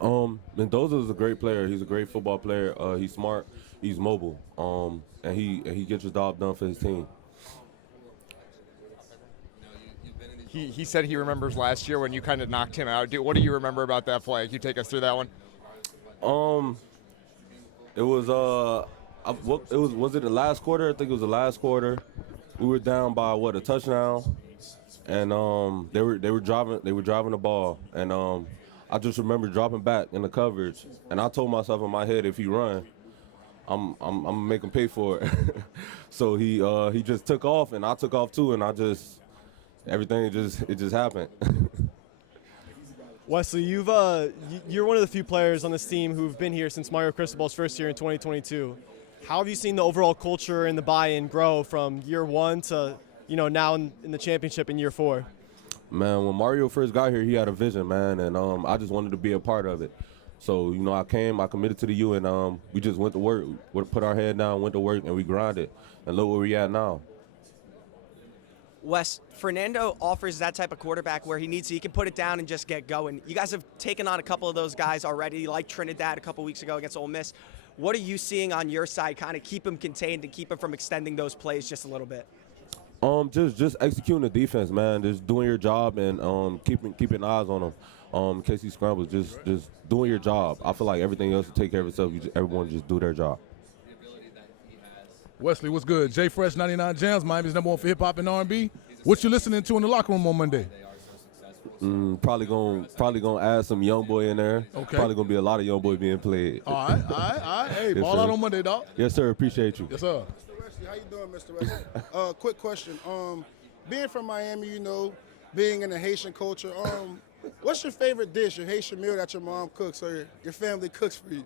Mendoza is a great player. He's a great football player. He's smart. He's mobile. And he gets his job done for his team. He said he remembers last year when you kind of knocked him out. What do you remember about that play? Can you take us through that one? It was was it the last quarter? I think it was the last quarter. We were down by a touchdown, and they were driving the ball, and I just remember dropping back in the coverage, and I told myself in my head, if he run, I'm gonna make him pay for it. So he just took off, and I took off too, and everything just happened. Wesley, you're one of the few players on this team who've been here since Mario Cristobal's first year in 2022. How have you seen the overall culture and the buy-in grow from year one to, now in the championship in year 4? Man, when Mario first got here, he had a vision, man, and I just wanted to be a part of it. So, I committed to the U, and we just went to work. We put our head down, went to work, and we grinded. And look where we at now. Wes, Fernando offers that type of quarterback where he can put it down and just get going. You guys have taken on a couple of those guys already, like Trinidad a couple weeks ago against Ole Miss. What are you seeing on your side, kind of keep him contained and keep him from extending those plays just a little bit? Just executing the defense, man. Just doing your job and keeping eyes on him. In case he scrambles, just doing your job. I feel like everything else will take care of itself. Everyone just do their job. Wesley, what's good? Jay Fresh, 99 Jams, Miami's #1 for hip-hop and R&B. What you listening to in the locker room on Monday? Probably gonna add some young boy in there. Okay. Probably gonna be a lot of young boy being played. All right. Hey, Yes, ball sir. out on Monday, dog. Yes, sir. Appreciate you. Yes, sir. Wesley. How you doing, Mr. Wesley? Quick question. Being from Miami, you know, being in the Haitian culture, what's your favorite dish, your Haitian meal that your mom cooks or your family cooks for you?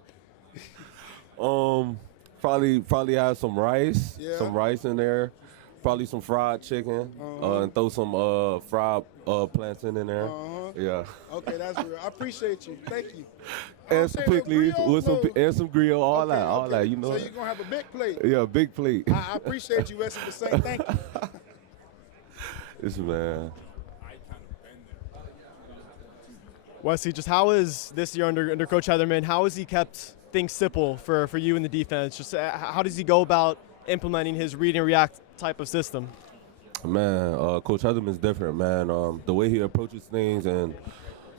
Probably have some rice, Yeah. some rice in there. Probably some fried chicken, and throw some fried plantain in there. Yeah. Okay, that's real. I appreciate you. Thank you. And some pickles with some grill, all that, you know. So you're going to have a big plate. Yeah, big plate. I appreciate you, Wesley Bissainthe. Thank you. This man. Wesley, just how is this year under Coach Heatherman? How has he kept things simple for you in the defense? Just how does he go about implementing his read and react type of system? Man, Coach Heatherman's different, man. The way he approaches things and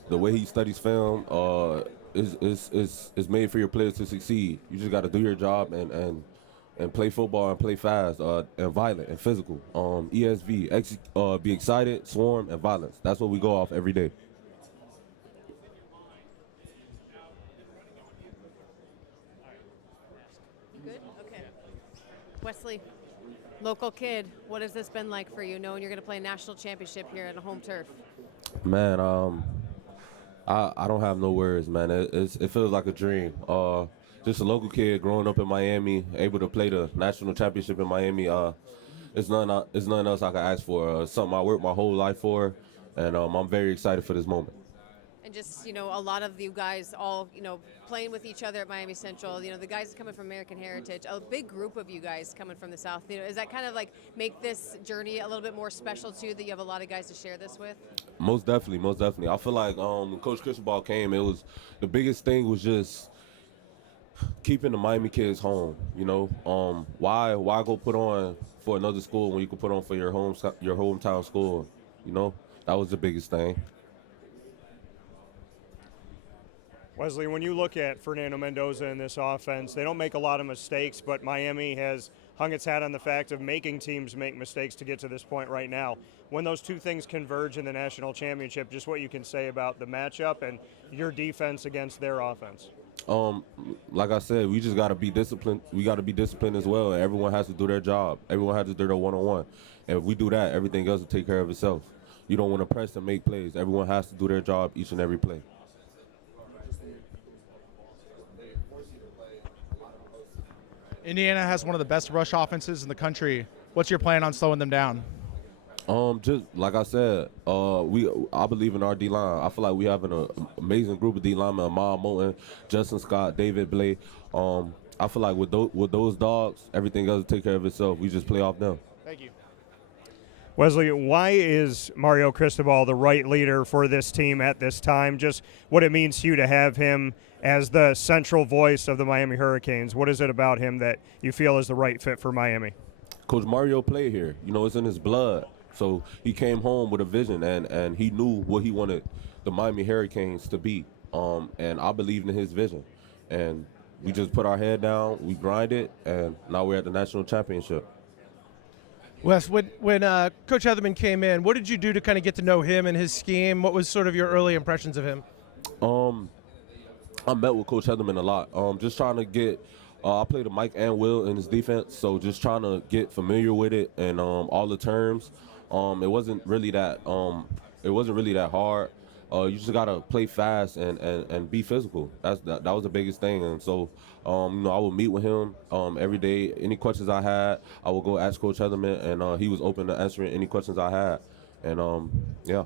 the way he studies film is made for your players to succeed. You just got to do your job and play football and play fast and violent and physical. ESV, be excited, swarm, and violence. That's what we go off every day. Good? Okay. Wesley, local kid, what has this been like for you, knowing you're going to play a national championship here at a home turf? Man, I don't have no words, man. It feels like a dream. Just a local kid growing up in Miami, able to play the national championship in Miami. It's nothing else I can ask for. Something I worked my whole life for, and I'm very excited for this moment. And just, you know, a lot of you guys all, you know, playing with each other at Miami Central, you know, the guys coming from American Heritage, a big group of you guys coming from the South. You know, is that kind of like make this journey a little bit more special too, that you have a lot of guys to share this with? Most definitely. I feel like when Coach Cristobal came, it was the biggest thing was just keeping the Miami kids home. You know, why go put on for another school when you can put on for your hometown school? You know, that was the biggest thing. Wesley, when you look at Fernando Mendoza in this offense, they don't make a lot of mistakes, but Miami has hung its hat on the fact of making teams make mistakes to get to this point right now. When those two things converge in the national championship, just what you can say about the matchup and your defense against their offense. Like I said, we just got to be disciplined. We got to be disciplined as well. And everyone has to do their job. Everyone has to do their one-on-one. And if we do that, everything else will take care of itself. You don't want to press and make plays. Everyone has to do their job each and every play. Indiana has one of the best rush offenses in the country. What's your plan on slowing them down? Just like I said, I believe in our D-line. I feel like we have an amazing group of D-linemen: Ahmad Moulton, Justin Scott, David Blake. I feel like with those dogs, everything else will take care of itself. We just play off them. Thank you. Wesley, why is Mario Cristobal the right leader for this team at this time? Just what it means to you to have him as the central voice of the Miami Hurricanes. What is it about him that you feel is the right fit for Miami? Coach Mario played here. You know, it's in his blood. So he came home with a vision, and he knew what he wanted the Miami Hurricanes to be. And I believed in his vision. And we just put our head down, we grinded, and now we're at the national championship. Wes, when Coach Heatherman came in, what did you do to kind of get to know him and his scheme? What was sort of your early impressions of him? I met with Coach Heatherman a lot. Just trying to get I played a Mike and Will in his defense, so just trying to get familiar with it and all the terms. It wasn't really that hard. You just gotta play fast and be physical. That was the biggest thing. And so you know, I would meet with him every day. Any questions I had, I would go ask Coach Heatherman, and he was open to answering any questions I had. And yeah.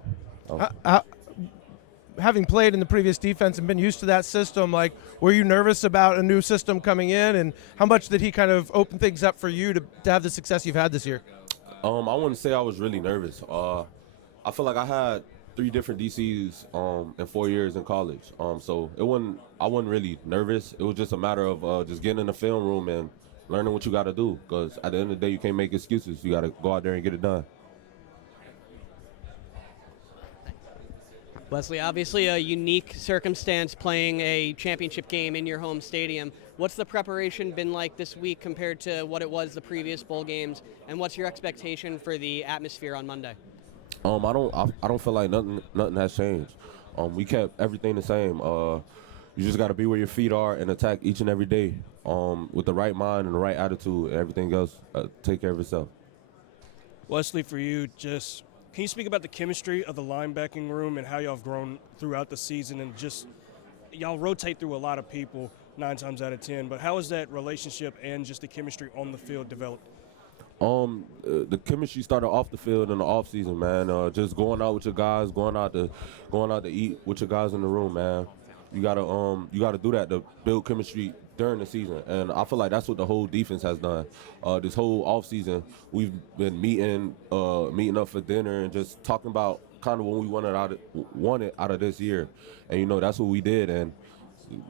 Having played in the previous defense and been used to that system, like, were you nervous about a new system coming in, and how much did he kind of open things up for you to have the success you've had this year? I wouldn't say I was really nervous. I feel like I had 3 different DCs in 4 years in college. So I wasn't really nervous. It was just a matter of just getting in the film room and learning what you got to do. Because at the end of the day, you can't make excuses. You got to go out there and get it done. Wesley, obviously a unique circumstance playing a championship game in your home stadium. What's the preparation been like this week compared to what it was the previous bowl games, and what's your expectation for the atmosphere on Monday? I don't feel like nothing has changed. We kept everything the same. you just got to be where your feet are and attack each and every day with the right mind and the right attitude. And everything else, take care of itself. Wesley, for you, just can you speak about the chemistry of the linebacking room and how y'all have grown throughout the season, and just y'all rotate through a lot of people 9 times out of 10, but how has that relationship and just the chemistry on the field developed? The chemistry started off the field in the off season, man. Just going out with your guys, going out to eat with your guys in the room, man. You gotta do that to build chemistry during the season, and I feel like that's what the whole defense has done. This whole off season, we've been meeting up for dinner and just talking about kind of what we wanted out of this year, and that's what we did, and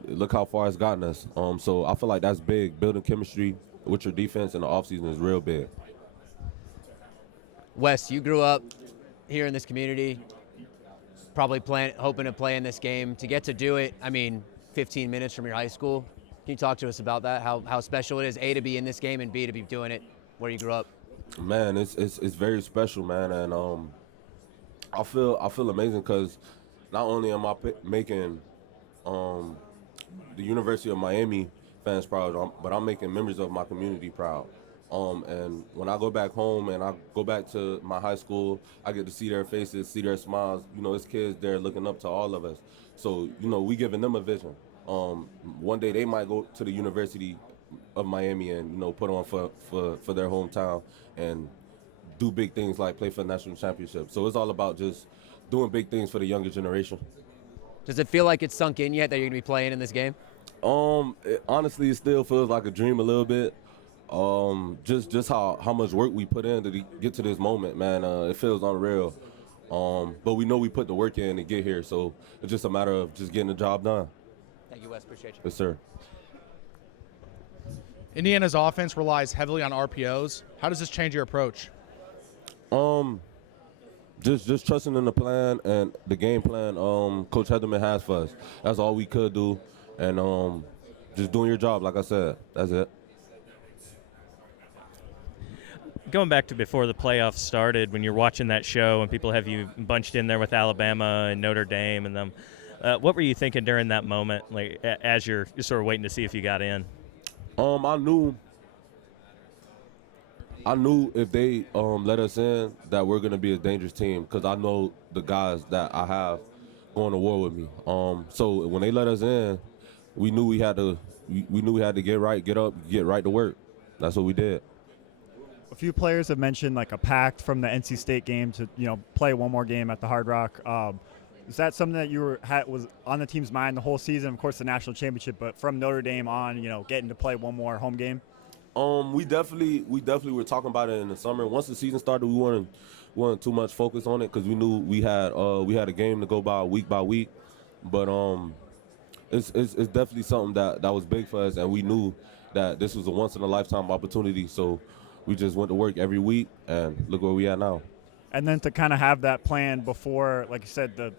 look how far it's gotten us. So I feel like that's big. Building chemistry with your defense in the off season is real big. Wes, you grew up here in this community, probably hoping to play in this game. To get to do it, 15 minutes from your high school. Can you talk to us about that? How special it is, A, to be in this game, and B, to be doing it where you grew up? Man, it's very special, man, and I feel amazing because not only am I making the University of Miami fans proud, but I'm making members of my community proud. And when I go back home and I go back to my high school, I get to see their faces, see their smiles. It's kids there looking up to all of us. So, we giving them a vision. One day they might go to the University of Miami and, put on for their hometown and do big things like play for the national championship. So it's all about just doing big things for the younger generation. Does it feel like it's sunk in yet that you're going to be playing in this game? Honestly, it still feels like a dream a little bit. Just how much work we put in to get to this moment, man. It feels unreal. But we know we put the work in to get here, so it's just a matter of just getting the job done. Thank you, Wes. Appreciate you. Yes, sir. Indiana's offense relies heavily on RPOs. How does this change your approach? Just trusting in the plan and the game plan Coach Heatherman has for us. That's all we could do, and just doing your job, like I said. That's it. Going back to before the playoffs started, when you're watching that show and people have you bunched in there with Alabama and Notre Dame and them, what were you thinking during that moment, like as you're sort of waiting to see if you got in? I knew if they let us in that we're gonna be a dangerous team because I know the guys that I have going to war with me. So when they let us in, we knew we had to get right, get up, get right to work. That's what we did. A few players have mentioned like a pact from the NC State game to play one more game at the Hard Rock. Is that something that was on the team's mind the whole season? Of course, the national championship, but from Notre Dame on, getting to play one more home game. We definitely were talking about it in the summer. Once the season started, we weren't too much focused on it because we knew we had a game to go by week. But it's definitely something that was big for us, and we knew that this was a once in a lifetime opportunity. So we just went to work every week, and look where we at now. And then to kind of have that plan before, like you said, the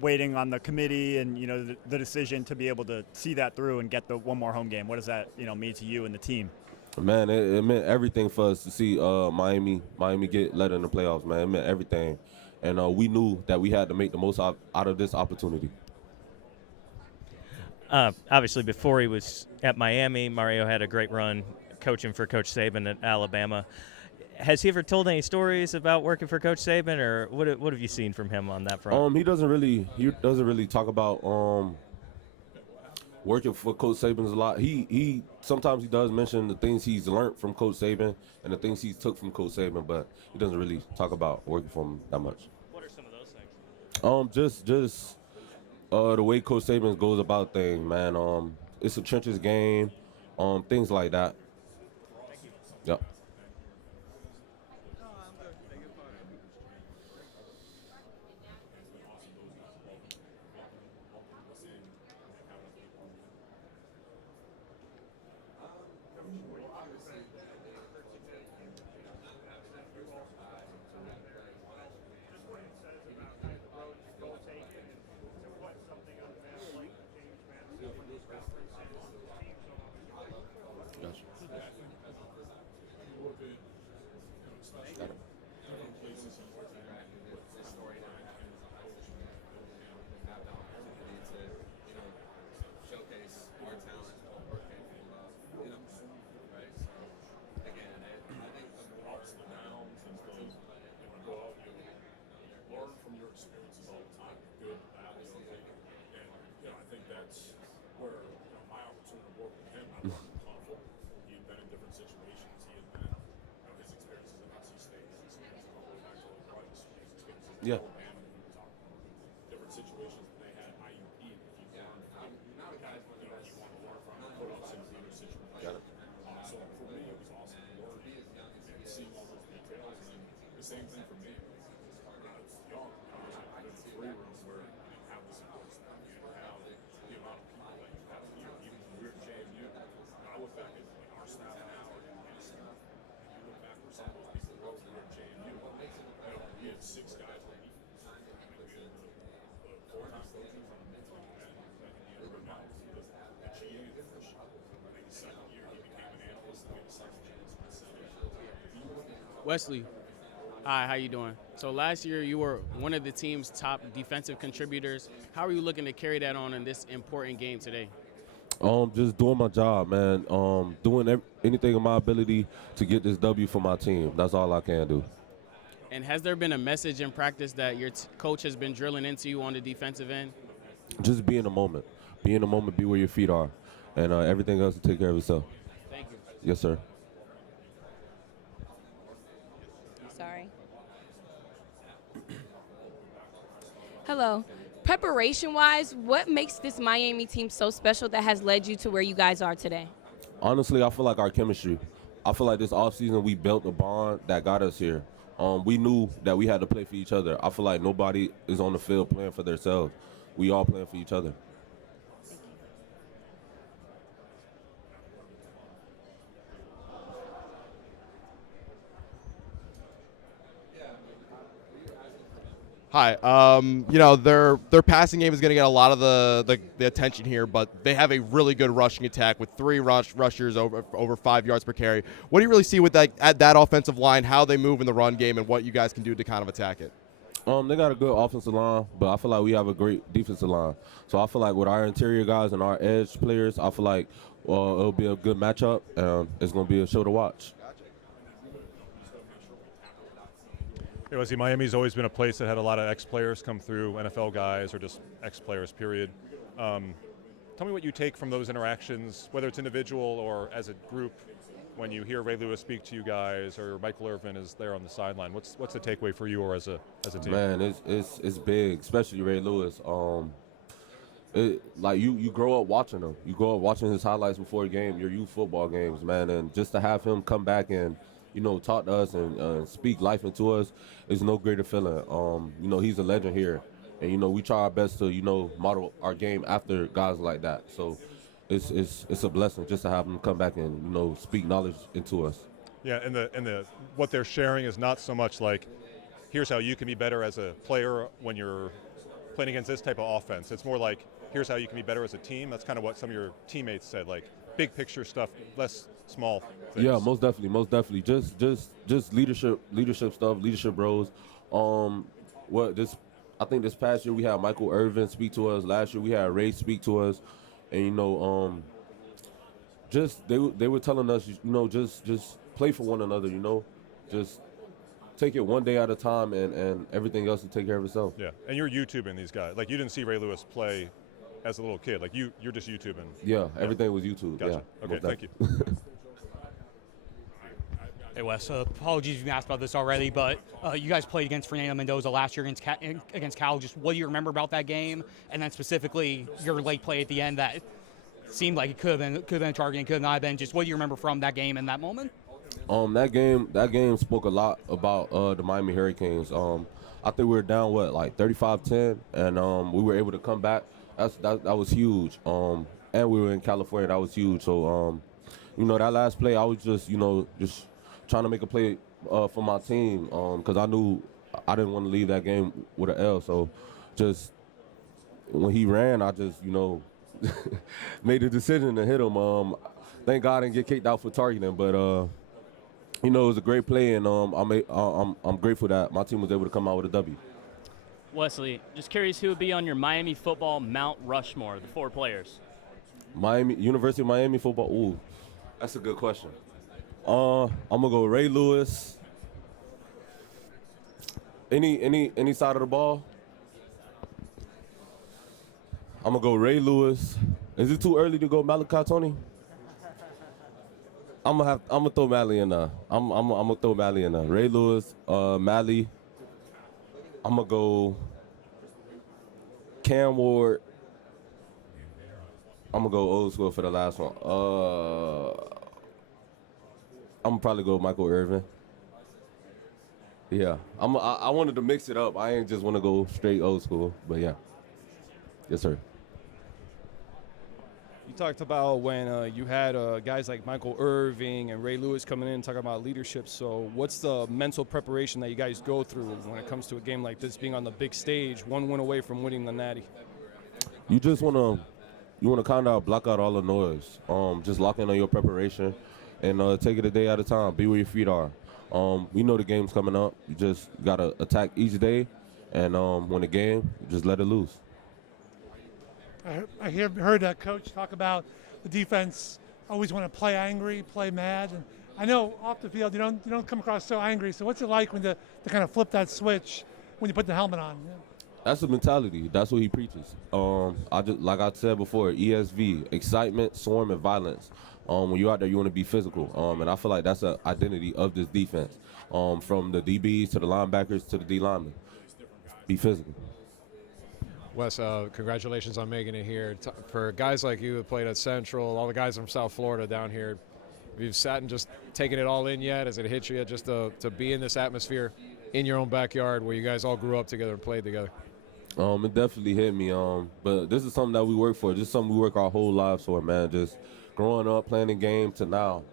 waiting on the committee and the decision to be able to see that through and get the one more home game. What does that mean to you and the team? Man, it meant everything for us to see Miami get let in the playoffs. Man, it meant everything, and we knew that we had to make the most out of this opportunity. Obviously, before he was at Miami, Mario had a great run coaching for Coach Saban at Alabama. Has he ever told any stories about working for Coach Saban, or what have you seen from him on that front? He doesn't really talk about working for Coach Saban a lot. He sometimes he does mention the things he's learned from Coach Saban and the things he's took from Coach Saban, but he doesn't really talk about working for him that much. What are some of those things? Just the way Coach Saban goes about things, man. It's a trenches game, things like that. Yep. Yeah. Got it. Wesley, hi, how you doing? So last year you were one of the team's top defensive contributors. How are you looking to carry that on in this important game today? Just doing my job, man. Doing anything in my ability to get this W for my team. That's all I can do. And has there been a message in practice that your coach has been drilling into you on the defensive end? Just be in the moment. Be in the moment. Be where your feet are, and everything else will take care of itself. Thank you. Yes, sir. Sorry. Hello. Preparation-wise, what makes this Miami team so special that has led you to where you guys are today? Honestly, I feel like our chemistry. I feel like this offseason we built a bond that got us here. We knew that we had to play for each other. I feel like nobody is on the field playing for themselves. We all playing for each other. Hi. Their passing game is going to get a lot of the attention here, but they have a really good rushing attack with 3 rushers over 5 yards per carry. What do you really see with that offensive line, how they move in the run game, and what you guys can do to kind of attack it? They got a good offensive line, but I feel like we have a great defensive line. So I feel like with our interior guys and our edge players, I feel like it'll be a good matchup, and it's going to be a show to watch. Hey, Wesley, Miami's always been a place that had a lot of ex-players come through, NFL guys or just ex-players, period. Tell me what you take from those interactions, whether it's individual or as a group, when you hear Ray Lewis speak to you guys or Michael Irvin is there on the sideline. What's the takeaway for you or as a team? Man, it's big, especially Ray Lewis. Like you grow up watching him. You grow up watching his highlights before a game, your youth football games, man, and just to have him come back and talk to us and speak life into us is no greater feeling. He's a legend here, and we try our best to model our game after guys like that. So it's a blessing just to have him come back and speak knowledge into us. Yeah, and the what they're sharing is not so much like, here's how you can be better as a player when you're playing against this type of offense. It's more like, here's how you can be better as a team. That's kind of what some of your teammates said, like big picture stuff, less small things. Yeah, most definitely. Just leadership stuff, leadership roles. I think this past year we had Michael Irvin speak to us. Last year we had Ray speak to us, and they were telling us, just play for one another. Just take it one day at a time, and everything else will take care of itself. Yeah, and you're YouTubing these guys. Like, you didn't see Ray Lewis play as a little kid. Like, you're just YouTubing. Yeah, everything was YouTube. Gotcha. Yeah. Okay, thank you. Hey, Wes. Apologies if you asked about this already, but you guys played against Fernando Mendoza last year against Cal. Just what do you remember about that game? And then specifically your late play at the end that seemed like it could have been a target and could not have been. Just what do you remember from that game and that moment? That game spoke a lot about the Miami Hurricanes. I think we were down 35-10, and we were able to come back. That was huge. And we were in California. That was huge. So that last play, I was just trying to make a play for my team because I knew I didn't want to leave that game with an L. So just when he ran, I just made the decision to hit him. Thank God I didn't get kicked out for targeting, but it was a great play, and I'm grateful that my team was able to come out with a W. Wesley, just curious who would be on your Miami football Mount Rushmore, the 4 players. University of Miami football. Ooh, that's a good question. I'm gonna go Ray Lewis. Any side of the ball? I'm gonna go Ray Lewis. Is it too early to go Malachi Tony? I'm gonna throw Mally in there. I'm gonna throw Mally in there. Ray Lewis, Mally. I'm gonna go Cam Ward. I'm gonna go old school for the last one. I'm gonna probably go Michael Irvin. Yeah, I wanted to mix it up. I ain't just want to go straight old school, but yeah. Yes, sir. You talked about when you had guys like Michael Irving and Ray Lewis coming in talking about leadership. So what's the mental preparation that you guys go through when it comes to a game like this, being on the big stage, one win away from winning the Natty? You just wanna kind of block out all the noise. Just lock in on your preparation, and take it a day at a time. Be where your feet are. We know the game's coming up. You just gotta attack each day, and when the game, just let it loose. I heard that coach talk about the defense always want to play angry, play mad, and I know off the field you don't come across so angry. So what's it like when to kind of flip that switch when you put the helmet on? Yeah. That's the mentality. That's what he preaches. Like I said before, ESV, excitement, swarm, and violence. When you're out there, you want to be physical, and I feel like that's an identity of this defense. From the DBs to the linebackers to the D linemen, be physical. Wes, congratulations on making it here. For guys like you who played at Central, all the guys from South Florida down here, have you sat and just taken it all in yet? Has it hit you yet just to be in this atmosphere in your own backyard where you guys all grew up together and played together? It definitely hit me. But this is something that we work for. This is something we work our whole lives for, man. Just growing up, playing the game to now.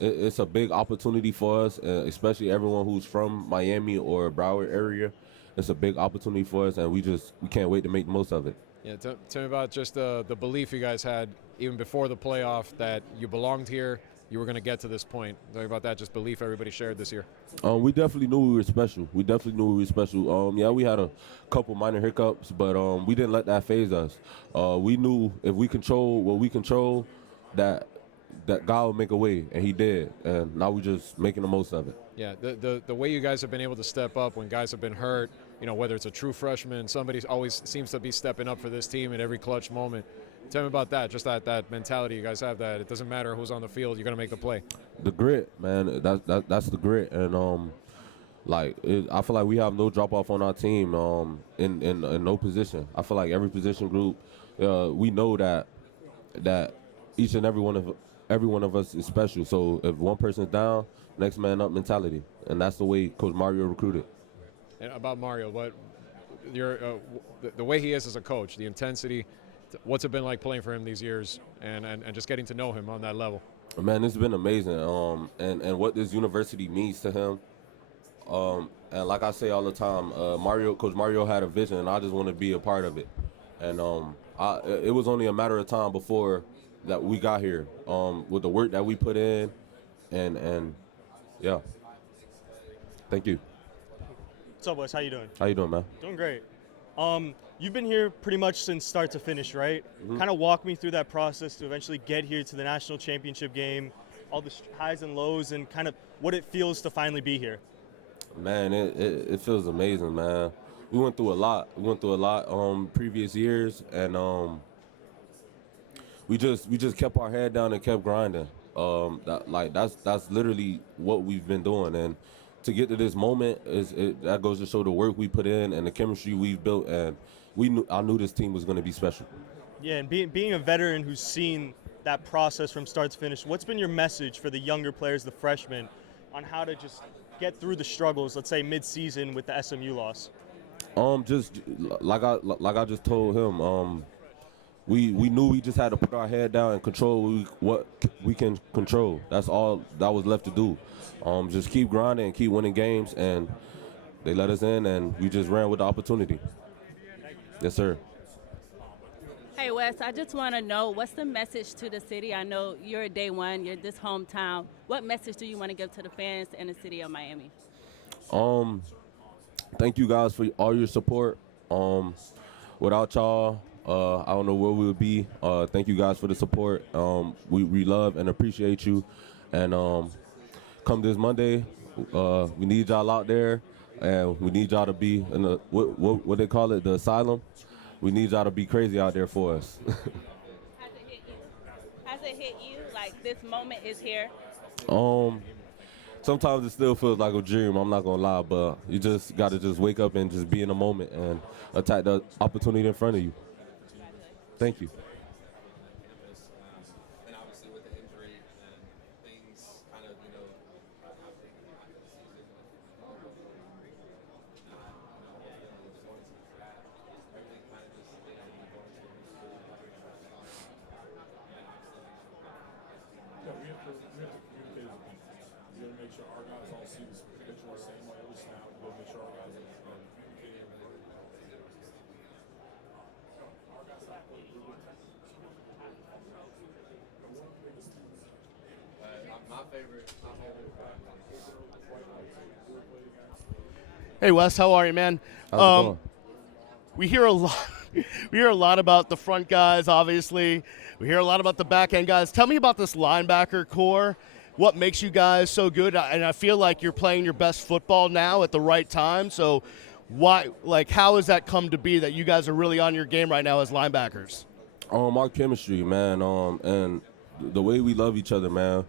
It's a big opportunity for us, especially everyone who's from Miami or Broward area. It's a big opportunity for us, and we can't wait to make the most of it. Yeah, tell me about just the belief you guys had even before the playoff that you belonged here, you were going to get to this point. Tell me about that, just belief everybody shared this year. We definitely knew we were special. Yeah, we had a couple minor hiccups, but we didn't let that faze us. We knew if we control what we control, that God would make a way, and he did. And now we're just making the most of it. Yeah, the way you guys have been able to step up when guys have been hurt, whether it's a true freshman, somebody always seems to be stepping up for this team at every clutch moment. Tell me about that, just that mentality you guys have, that it doesn't matter who's on the field, you're going to make the play. The grit, man, that's the grit. And I feel like we have no drop-off on our team in no position. I feel like every position group, we know that each and every one of us is special. So if one person's down, next man up mentality. And that's the way Coach Mario recruited. And about Mario, the way he is as a coach, the intensity, what's it been like playing for him these years and just getting to know him on that level? Man, it's been amazing. And what this university means to him. And like I say all the time, Coach Mario had a vision, and I just want to be a part of it. And it was only a matter of time before that we got here, with the work that we put in, and yeah. Thank you. What's up, Wes? How you doing? How you doing, man? Doing great. You've been here pretty much since start to finish, right? Mhm. Kind of walk me through that process to eventually get here to the national championship game, all the highs and lows, and kind of what it feels to finally be here. Man, it feels amazing, man. We went through a lot. Previous years, and we just kept our head down and kept grinding. That's literally what we've been doing, and to get to this moment that goes to show the work we put in and the chemistry we've built, and I knew this team was going to be special. Yeah, and being a veteran who's seen that process from start to finish, what's been your message for the younger players, the freshmen, on how to just get through the struggles, let's say mid-season with the SMU loss? Just like I just told him, we knew we just had to put our head down and control what we can control. That's all that was left to do. Just keep grinding and keep winning games, and they let us in, and we just ran with the opportunity. Yes, sir. Hey, Wes, I just want to know, what's the message to the city? I know you're day one, you're this hometown. What message do you want to give to the fans in the city of Miami? Thank you guys for all your support. Without y'all, I don't know where we would be. Thank you guys for the support. We love and appreciate you. And come this Monday, we need y'all out there, and we need y'all to be in the what they call it, the asylum. We need y'all to be crazy out there for us. Has it hit you? Like, this moment is here? sometimes it still feels like a dream. I'm not gonna lie, but you just gotta just wake up and just be in the moment and attack the opportunity in front of you. Thank you. Hey Wes, how are you, man? How's it going? We hear a lot. We hear a lot about the front guys. Obviously, we hear a lot about the back end guys. Tell me about this linebacker core. What makes you guys so good? And I feel like you're playing your best football now at the right time. So, why? Like, how has that come to be that you guys are really on your game right now as linebackers? Our chemistry, man, and the way we love each other, man.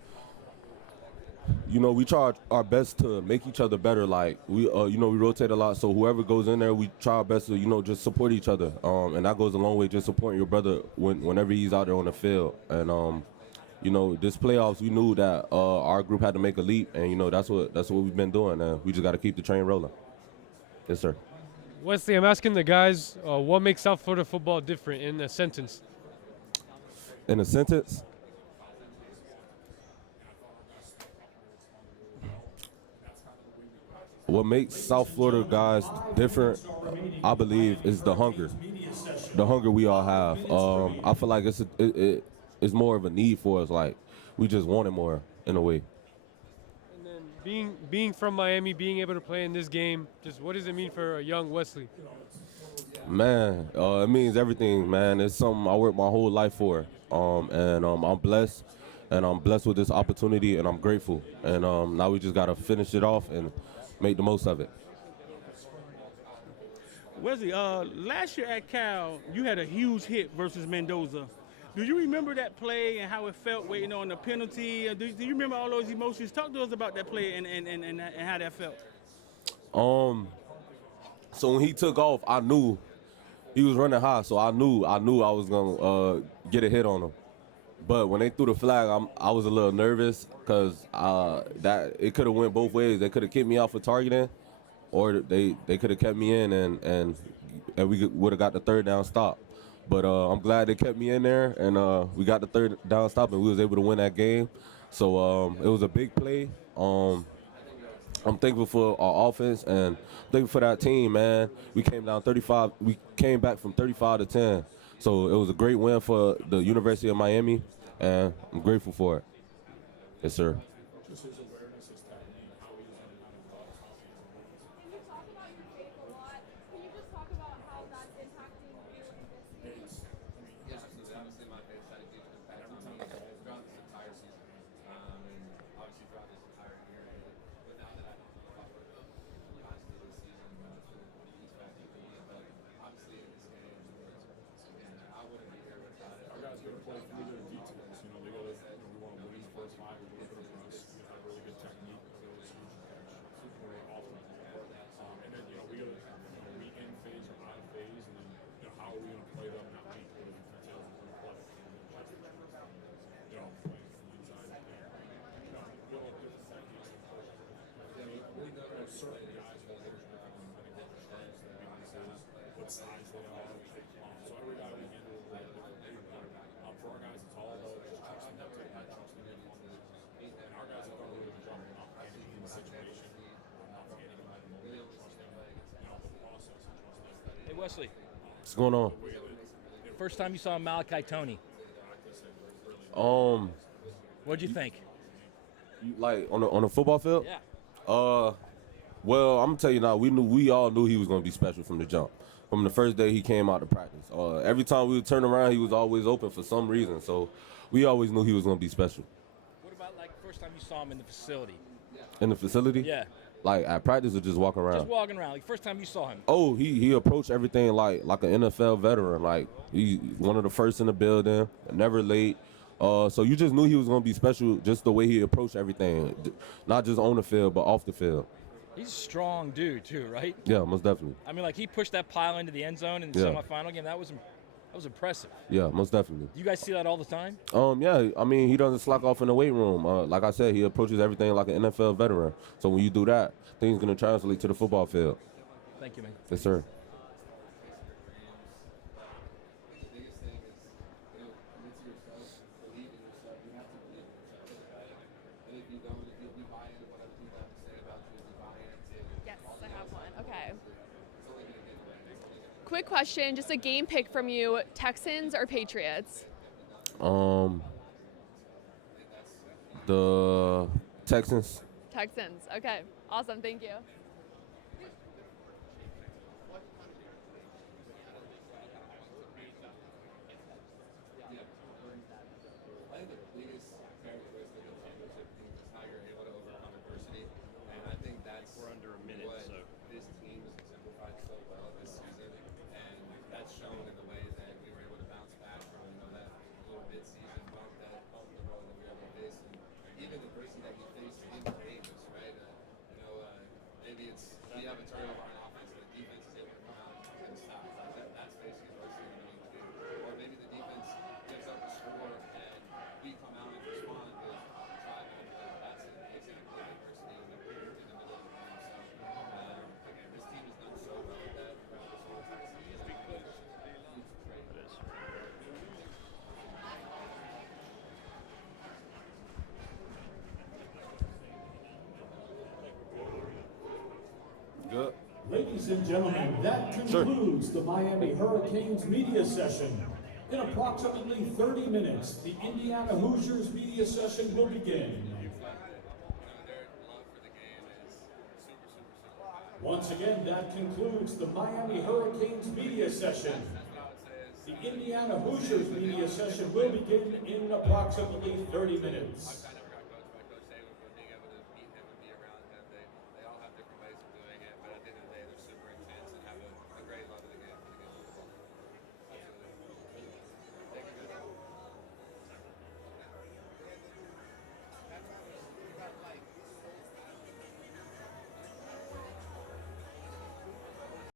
You know, we try our best to make each other better. Like we rotate a lot, so whoever goes in there, we try our best to, just support each other. And that goes a long way, just supporting your brother whenever he's out there on the field. And this playoffs, we knew that our group had to make a leap, and that's what we've been doing. And we just got to keep the train rolling. Yes, sir. Wesley, I'm asking the guys, what makes South Florida football different in a sentence? In a sentence? What makes South Florida guys different, I believe, is the hunger we all have. I feel like it's more of a need for us. Like we just want it more in a way. And then being from Miami, being able to play in this game, just what does it mean for a young Wesley? Man, it means everything, man. It's something I worked my whole life for, and I'm blessed, and I'm blessed with this opportunity, and I'm grateful. And now we just gotta finish it off and make the most of it. Wesley, last year at Cal, you had a huge hit versus Mendoza. Do you remember that play and how it felt waiting on the penalty? Do you remember all those emotions? Talk to us about that play and how that felt. So when he took off, I knew he was running high, so I knew I was gonna get a hit on him. But when they threw the flag, I was a little nervous because that it could have went both ways. They could have kicked me out for targeting, or they could have kept me in and we would have got the third down stop. But I'm glad they kept me in there, and we got the third down stop, and we was able to win that game. So it was a big play. I'm thankful for our offense and thankful for that team, man. We came down 35. We came back from 35 to 10. So it was a great win for the University of Miami, and I'm grateful for it. Yes, sir. Wesley, What's going on? first time you saw Malachi Tony, what'd you think? Like on the football field? Yeah. Well, I'm gonna tell you now. We all knew he was gonna be special from the jump. From the first day he came out to practice. Every time we would turn around, he was always open for some reason. So we always knew he was gonna be special. What about like first time you saw him in the facility? In the facility? Yeah. Like at practice or just walking around? Just walking around. Like first time you saw him. Oh, he approached everything like an NFL veteran. Like he one of the first in the building, never late. So you just knew he was going to be special just the way he approached everything, not just on the field, but off the field. He's a strong dude too, right? Yeah, most definitely. I mean, like he pushed that pile into the end zone in the Yeah. semifinal game. That was impressive. Yeah, most definitely. You guys see that all the time? Yeah, I mean, he doesn't slack off in the weight room. Like I said, he approaches everything like an NFL veteran. So when you do that, things going to translate to the football field. Thank you, man. Yes, sir. Yes, I have one. Okay. Quick question, just a game pick from you, Texans or Patriots? The Texans. Texans. Okay. Awesome. Thank you. We're under a minute, so this team has exemplified so well this season, and that's shown in the way that we were able to bounce back from that little mid-season bump the road that we were able to face, and even the person that we faced in the games, right? Maybe it's we have a turnover on offense, and the defense is able to come out and stop. That's basically what we're going to do. Or maybe the defense gives up a score, and we come out and respond with a drive after that. That's an example of adversity in the middle of the game. Again, this team has done so well with that throughout this whole entire season. It's been huge trade. Good. Ladies and gentlemen, that concludes the Miami Hurricanes media session. In approximately 30 minutes, the Indiana Hoosiers media session will begin. Once again, that concludes the Miami Hurricanes media session. The Indiana Hoosiers media session will begin in approximately 30 minutes.